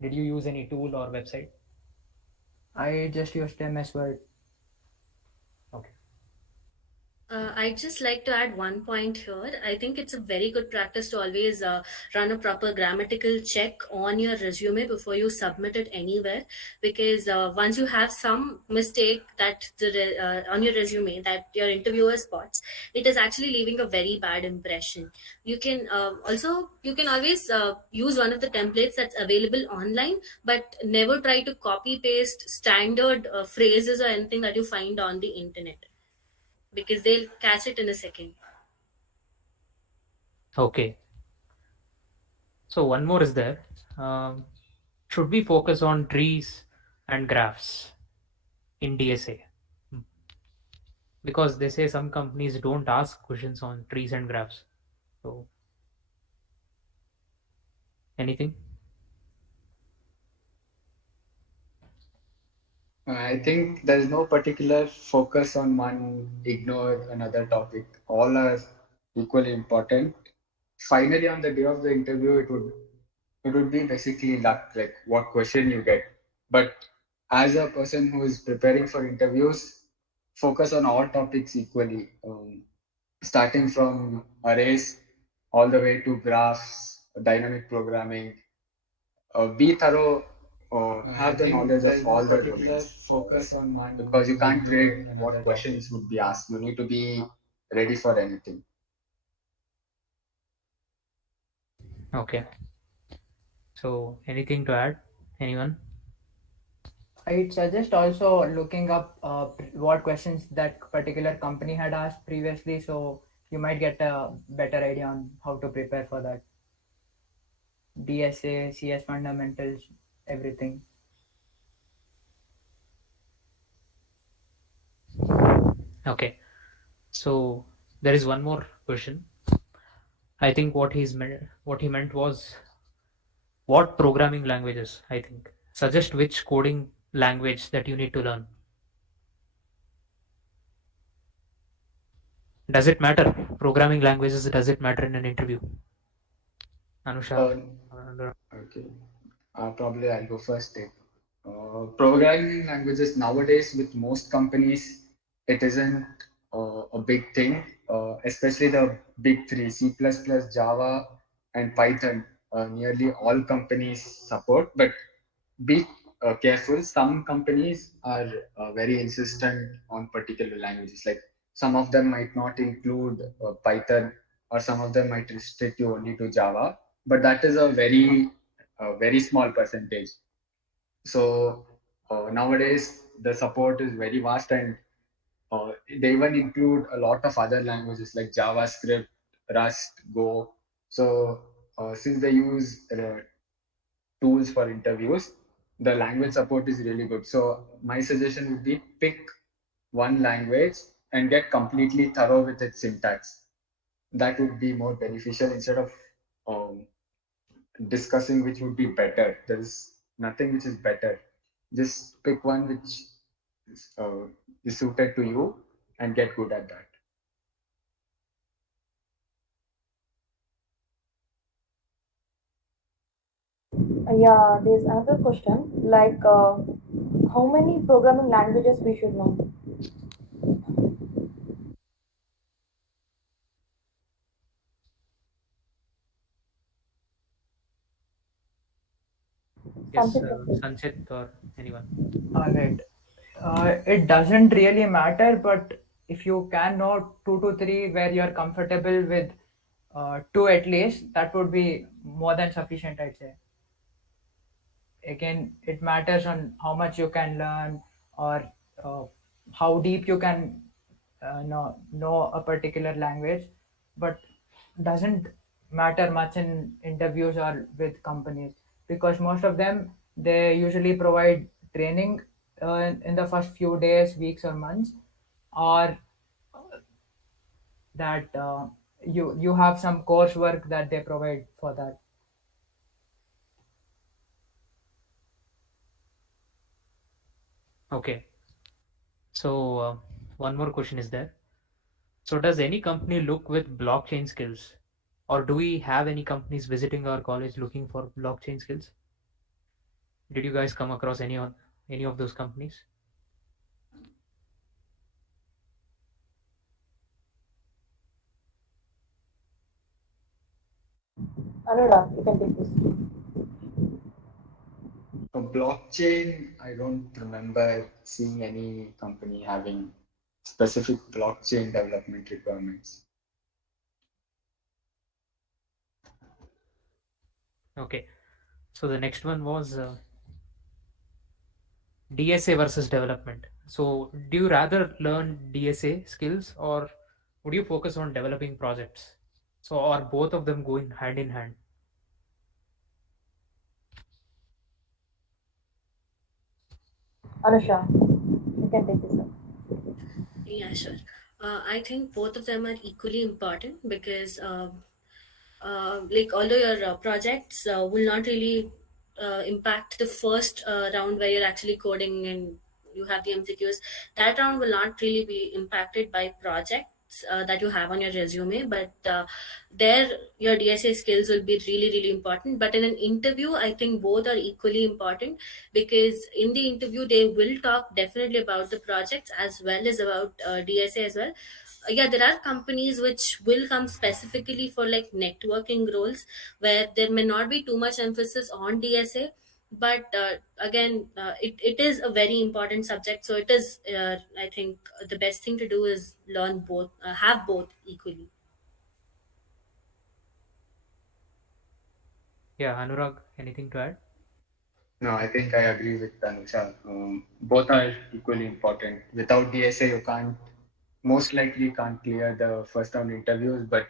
Did you use any tool or website? I just used MS Word. Okay. I'd just like to add one point here. I think it's a very good practice to always run a proper grammatical check on your resume before you submit it anywhere. Because once you have some mistake that on your resume that your interviewer spots, it is actually leaving a very bad impression. You can also you can always use one of the templates that's available online, but never try to copy paste standard phrases or anything that you find on the internet, because they'll catch it in a second. Okay. So one more is there. Um, should we focus on trees and graphs in DSA? Hmm. Because they say some companies don't ask questions on trees and graphs. So anything? I think there's no particular focus on one, ignore another topic. All are equally important. Finally, on the day of the interview, it would be basically luck, like what question you get. But as a person who is preparing for interviews, focus on all topics equally, starting from arrays all the way to graphs, dynamic programming. Be thorough, have the knowledge of all the domains. Focus on one, because you can't predict what questions would be asked. You need to be ready for anything. Okay. So anything to add? Anyone? I'd suggest also looking up what questions that particular company had asked previously, so you might get a better idea on how to prepare for that. DSA, CS fundamentals, everything. Okay. So there is one more question. I think what he meant was what programming languages, I think. Suggest which coding language that you need to learn. Does it matter? Programming languages, does it matter in an interview? Anusha? Uh, okay. Probably I'll go first. Dave. Programming languages nowadays, with most companies, it isn't a big thing, especially the big three, C++, Java, and Python. Nearly all companies support, but be careful. Some companies are very insistent on particular languages. Like some of them might not include Python, or some of them might restrict you only to Java. But that is a very small percentage. So nowadays the support is very vast, and they even include a lot of other languages like JavaScript, Rust, Go. So since they use tools for interviews, the language support is really good. So my suggestion would be pick one language and get completely thorough with its syntax. That would be more beneficial instead of um, discussing which would be better. There is nothing which is better. Just pick one which uh, is suited to you and get good at that. Yeah, there's another question like how many programming languages we should know? Yes, Something like this. Sanchit or anyone. All right. It doesn't really matter, but if you can know two to three where you're comfortable with two at least, that would be more than sufficient, I'd say. Again, it matters on how much you can learn, or uh, how deep you can know a particular language, but doesn't matter much in interviews or with companies, because most of them, they usually provide training in the first few days, weeks, or months, or that you have some coursework that they provide for that. Okay. So one more question is there. So does any company look with blockchain skills? Or do we have any companies visiting our college looking for blockchain skills? Did you guys come across any of those companies? Anurag, you can take this. For blockchain, I don't remember seeing any company having specific blockchain development requirements. Okay. So the next one was DSA versus development. So do you rather learn DSA skills or would you focus on developing projects? So or both of them going hand in hand? Anusha, you can take this up. Yeah, sure. I think both of them are equally important because, like, although your projects will not really impact the first round where you're actually coding and you have the MCQs, that round will not really be impacted by projects that you have on your resume. But there, your DSA skills will be really, really important. But in an interview, I think both are equally important because in the interview they will talk definitely about the projects as well as about DSA as well. Yeah, there are companies which will come specifically for like networking roles where there may not be too much emphasis on DSA, but again, it is a very important subject, so it is, I think the best thing to do is learn both, have both equally. Yeah, Anurag, anything to add? No, I think I agree with Anusha. Both are equally important. Without DSA, you can't most likely can't clear the first round interviews, but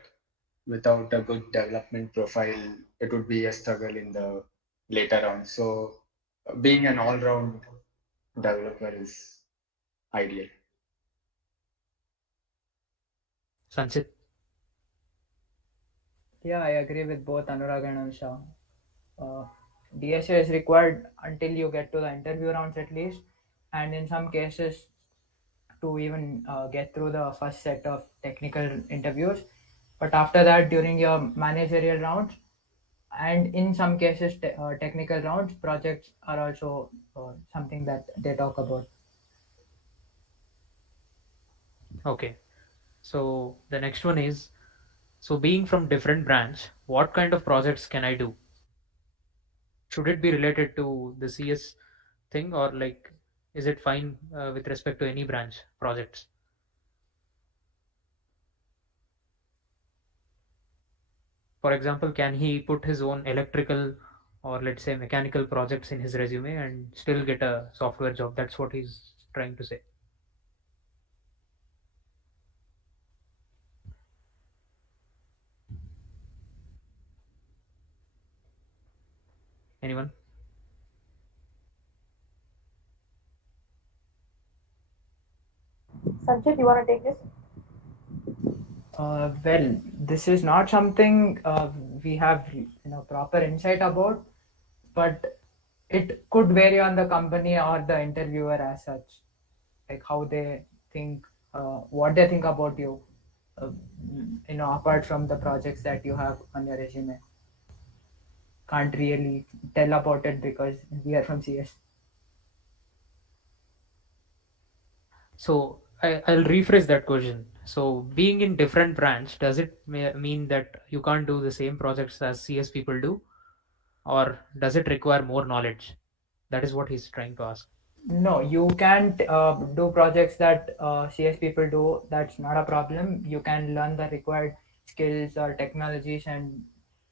without a good development profile, it would be a struggle in the later rounds. So, being an all-round developer is ideal. Sanchit? Yeah, I agree with both Anurag and Ansha. Uh, DSA is required until you get to the interview rounds at least, and in some cases to even get through the first set of technical interviews. But after that, during your managerial rounds, and in some cases, technical rounds, projects are also something that they talk about. Okay. So the next one is, so being from different branch, what kind of projects can I do? Should it be related to the CS thing or like is it fine with respect to any branch projects? For example, can he put his own electrical or let's say mechanical projects in his resume and still get a software job? That's what he's trying to say. Anyone? Sanchit, you want to take this? Well, this is not something we have proper insight about, but it could vary on the company or the interviewer as such, like how they think, what they think about you, uh, apart from the projects that you have on your resume. Can't really tell about it because we are from CS. So I'll rephrase that question. So being in different branch, does it mean that you can't do the same projects as CS people do, or does it require more knowledge? That is what he's trying to ask. No, you can't do projects that CS people do. That's not a problem. You can learn the required skills or technologies and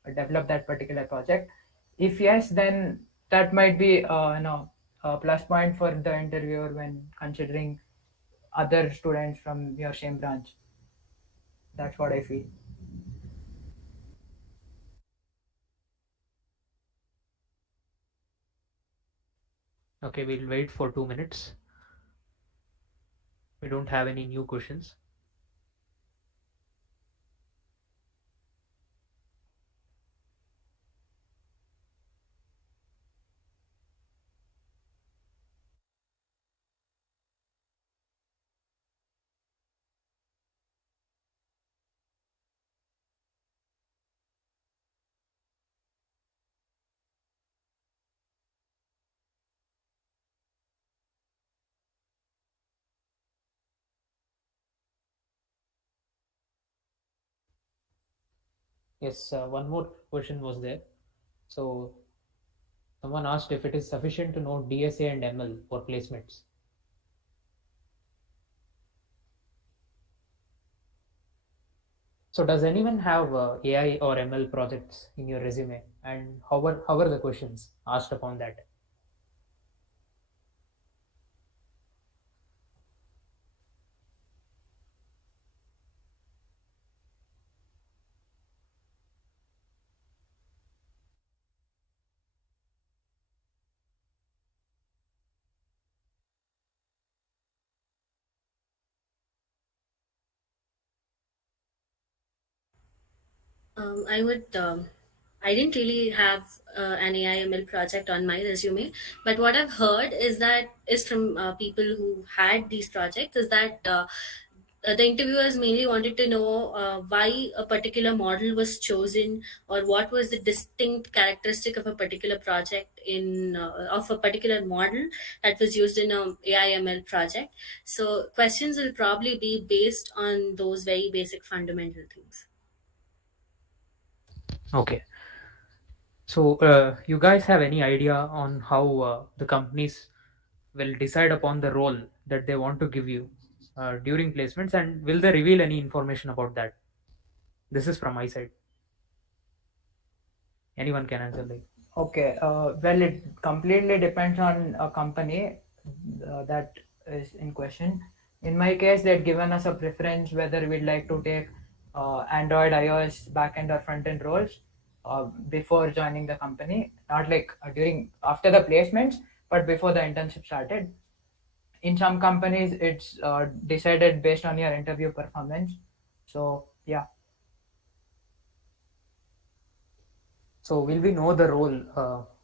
develop that particular project. If yes, then that might be a plus point for the interviewer when considering other students from your same branch. That's what I feel. Okay, we'll wait for 2 minutes. We don't have any new questions. Yes, one more question was there. So someone asked if it is sufficient to know DSA and ML for placements. So does anyone have AI or ML projects in your resume, and how are the questions asked upon that? I would. I didn't really have an AI/ML project on my resume, but what I've heard is that is from people who had these projects is that the interviewers mainly wanted to know why a particular model was chosen, or what was the distinct characteristic of a particular project in of a particular model that was used in a AI/ML project. So questions will probably be based on those very basic fundamental things. Okay. So you guys have any idea on how the companies will decide upon the role that they want to give you during placements, and will they reveal any information about that? This is from my side. Anyone can answer. Like, Okay, well, it completely depends on a company that is in question. In my case, they've given us a preference whether we'd like to take Android, iOS, backend or front end roles before joining the company. Not like during after the placements, but before the internship started. In some companies, it's decided based on your interview performance. So yeah. so will we know the role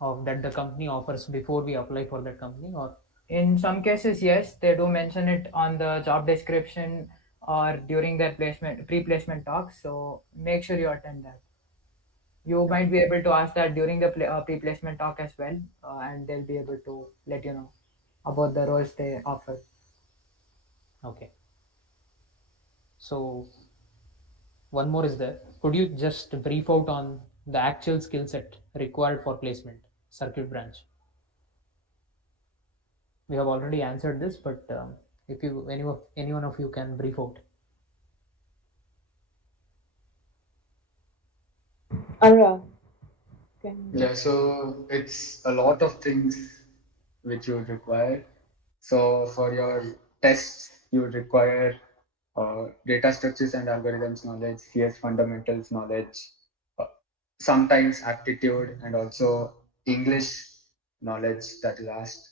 of that the company offers before we apply for that company, or? In some cases, yes, they do mention it on the job description or during their placement pre-placement talks. So make sure you attend that. You might be able to ask that during the pre-placement talk as well, and they'll be able to let you know about the roles they offer. Okay. So one more is there. Could you just brief out on the actual skill set required for placement, circuit branch? We have already answered this, but if you any one of you can brief out. Anurag, can you? Yeah, so it's a lot of things which you would require. So for your tests, you would require data structures and algorithms knowledge, CS fundamentals knowledge, uh, sometimes aptitude, and also English knowledge that will asked.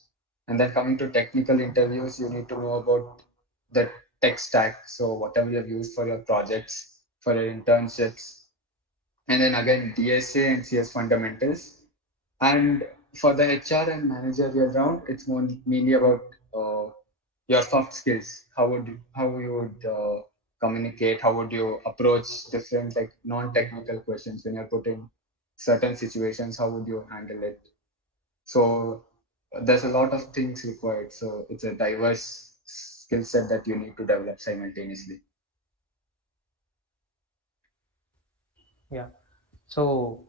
And then coming to technical interviews, you need to know about the tech stack. So whatever you have used for your projects, for your internships, and then again DSA and CS fundamentals. And for the HR and managerial round, it's more mainly about your soft skills. How you would communicate? How would you approach different like non-technical questions when you're put in certain situations? How would you handle it? So there's a lot of things required. So it's a diverse skill set that you need to develop simultaneously. Yeah. So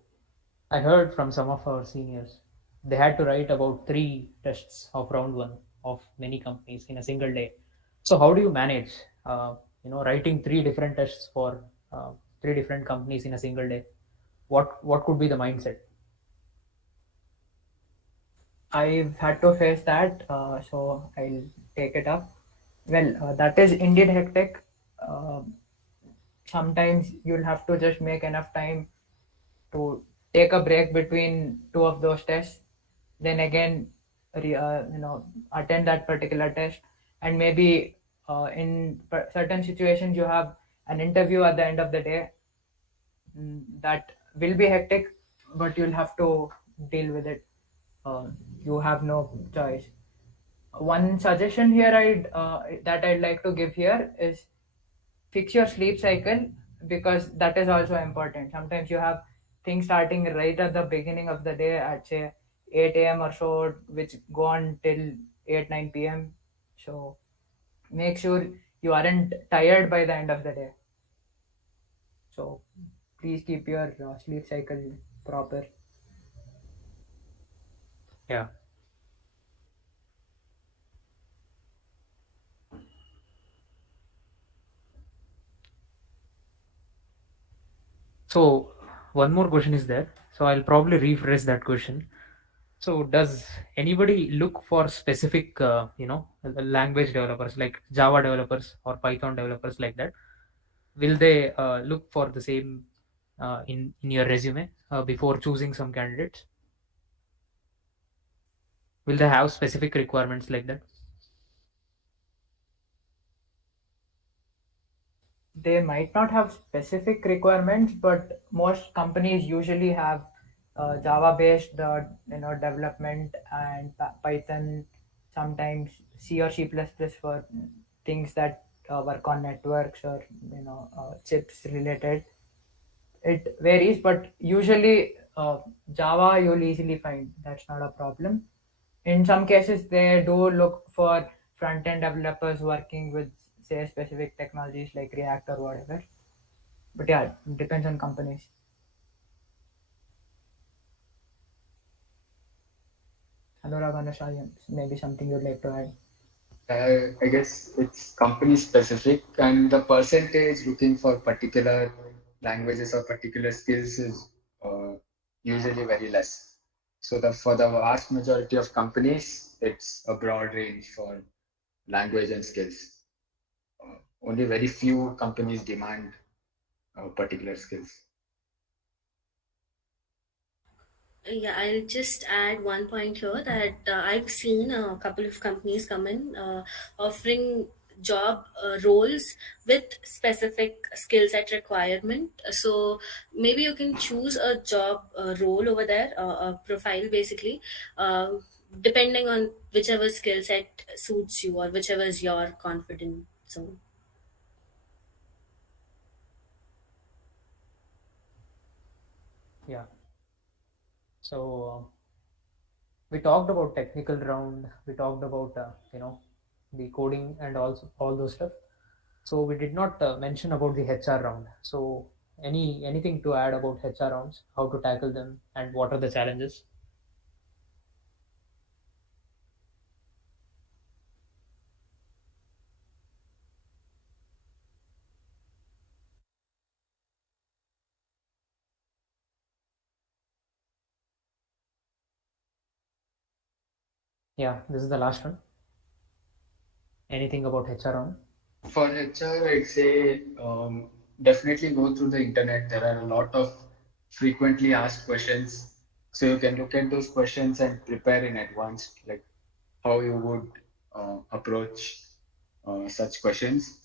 I heard from some of our seniors they had to write about 3 tests of round one of many companies in a single day. So how do you manage, writing 3 different tests for 3 different companies in a single day? What could be the mindset? I've had to face that, so I'll take it up. Well, that is indeed hectic. Uh, Sometimes you'll have to just make enough time to take a break between two of those tests, then again, attend that particular test, and maybe in certain situations you have an interview at the end of the day. That will be hectic, but you'll have to deal with it. You have no choice. One suggestion here I'd like to give here is fix your sleep cycle, because that is also important. Sometimes you have things starting right at the beginning of the day at say 8 a.m. or so, which go on till 8 9 p.m. So make sure you aren't tired by the end of the day. So please keep your sleep cycle proper. Yeah. So one more question is there. So I'll probably rephrase that question. So does anybody look for specific, language developers like Java developers or Python developers like that? Will they look for the same in your resume before choosing some candidates? Will they have specific requirements like that? They might not have specific requirements, but most companies usually have Java based development, and Python, sometimes C or C++ for things that work on networks or chips related. It varies, but usually Java you'll easily find. That's not a problem. In some cases, they do look for front end developers working with, say, specific technologies like React or whatever. But yeah, it depends on companies. Anurag, Anusha, maybe something you'd like to add. I guess it's company specific, and the percentage looking for particular languages or particular skills is usually very less. So for the vast majority of companies, it's a broad range for language and skills. Only very few companies demand particular skills. Yeah, I'll just add one point here that I've seen a couple of companies come in offering job roles with specific skill set requirement. So maybe you can choose a job role over there, a profile basically, depending on whichever skill set suits you or whichever is your confident zone. Yeah. So we talked about technical round. We talked about the coding and also all those stuff. So we did not mention about the HR round. So anything to add about HR rounds, how to tackle them, and what are the challenges? Yeah, this is the last one. Anything about HR round? For HR, I'd say definitely go through the internet. There are a lot of frequently asked questions. So you can look at those questions and prepare in advance, like how you would approach such questions.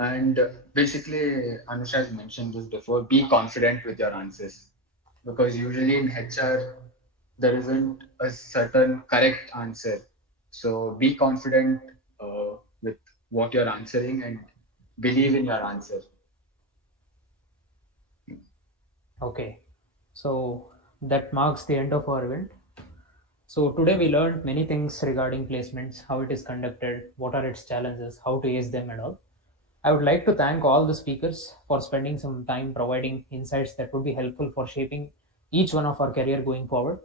And basically, Anusha has mentioned this before, be confident with your answers. Because usually in HR, there isn't a certain correct answer. So be confident with what you're answering and believe in your answer. Okay. So that marks the end of our event. So today we learned many things regarding placements, how it is conducted, what are its challenges, how to ace them and all. I would like to thank all the speakers for spending some time providing insights that would be helpful for shaping each one of our career going forward.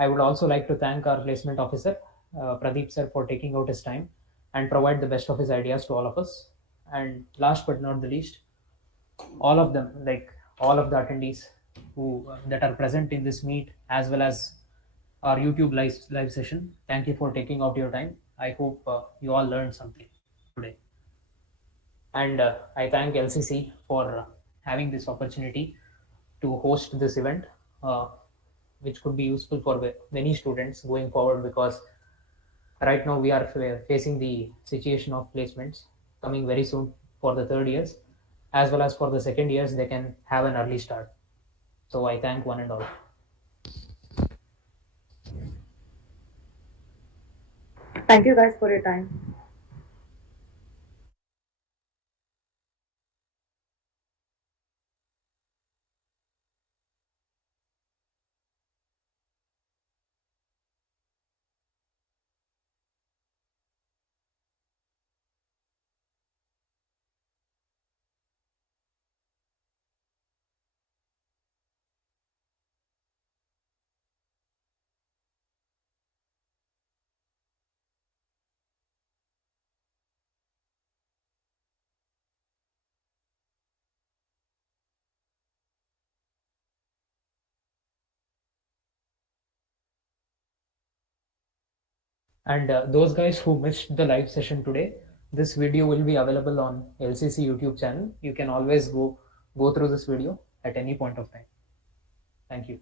I would also like to thank our placement officer, Pradeep sir, for taking out his time and provide the best of his ideas to all of us. And last but not the least, all of them, like all of the attendees who that are present in this meet as well as our YouTube live session. Thank you for taking out your time. I hope you all learned something today. And I thank LCC for having this opportunity to host this event, uh, which could be useful for many students going forward because right now we are facing the situation of placements coming very soon for the third years as well as for the second years they can have an early start. So I thank one and all. Thank you guys for your time. And those guys who missed the live session today, this video will be available on LCC YouTube channel. You can always go through this video at any point of time. Thank you.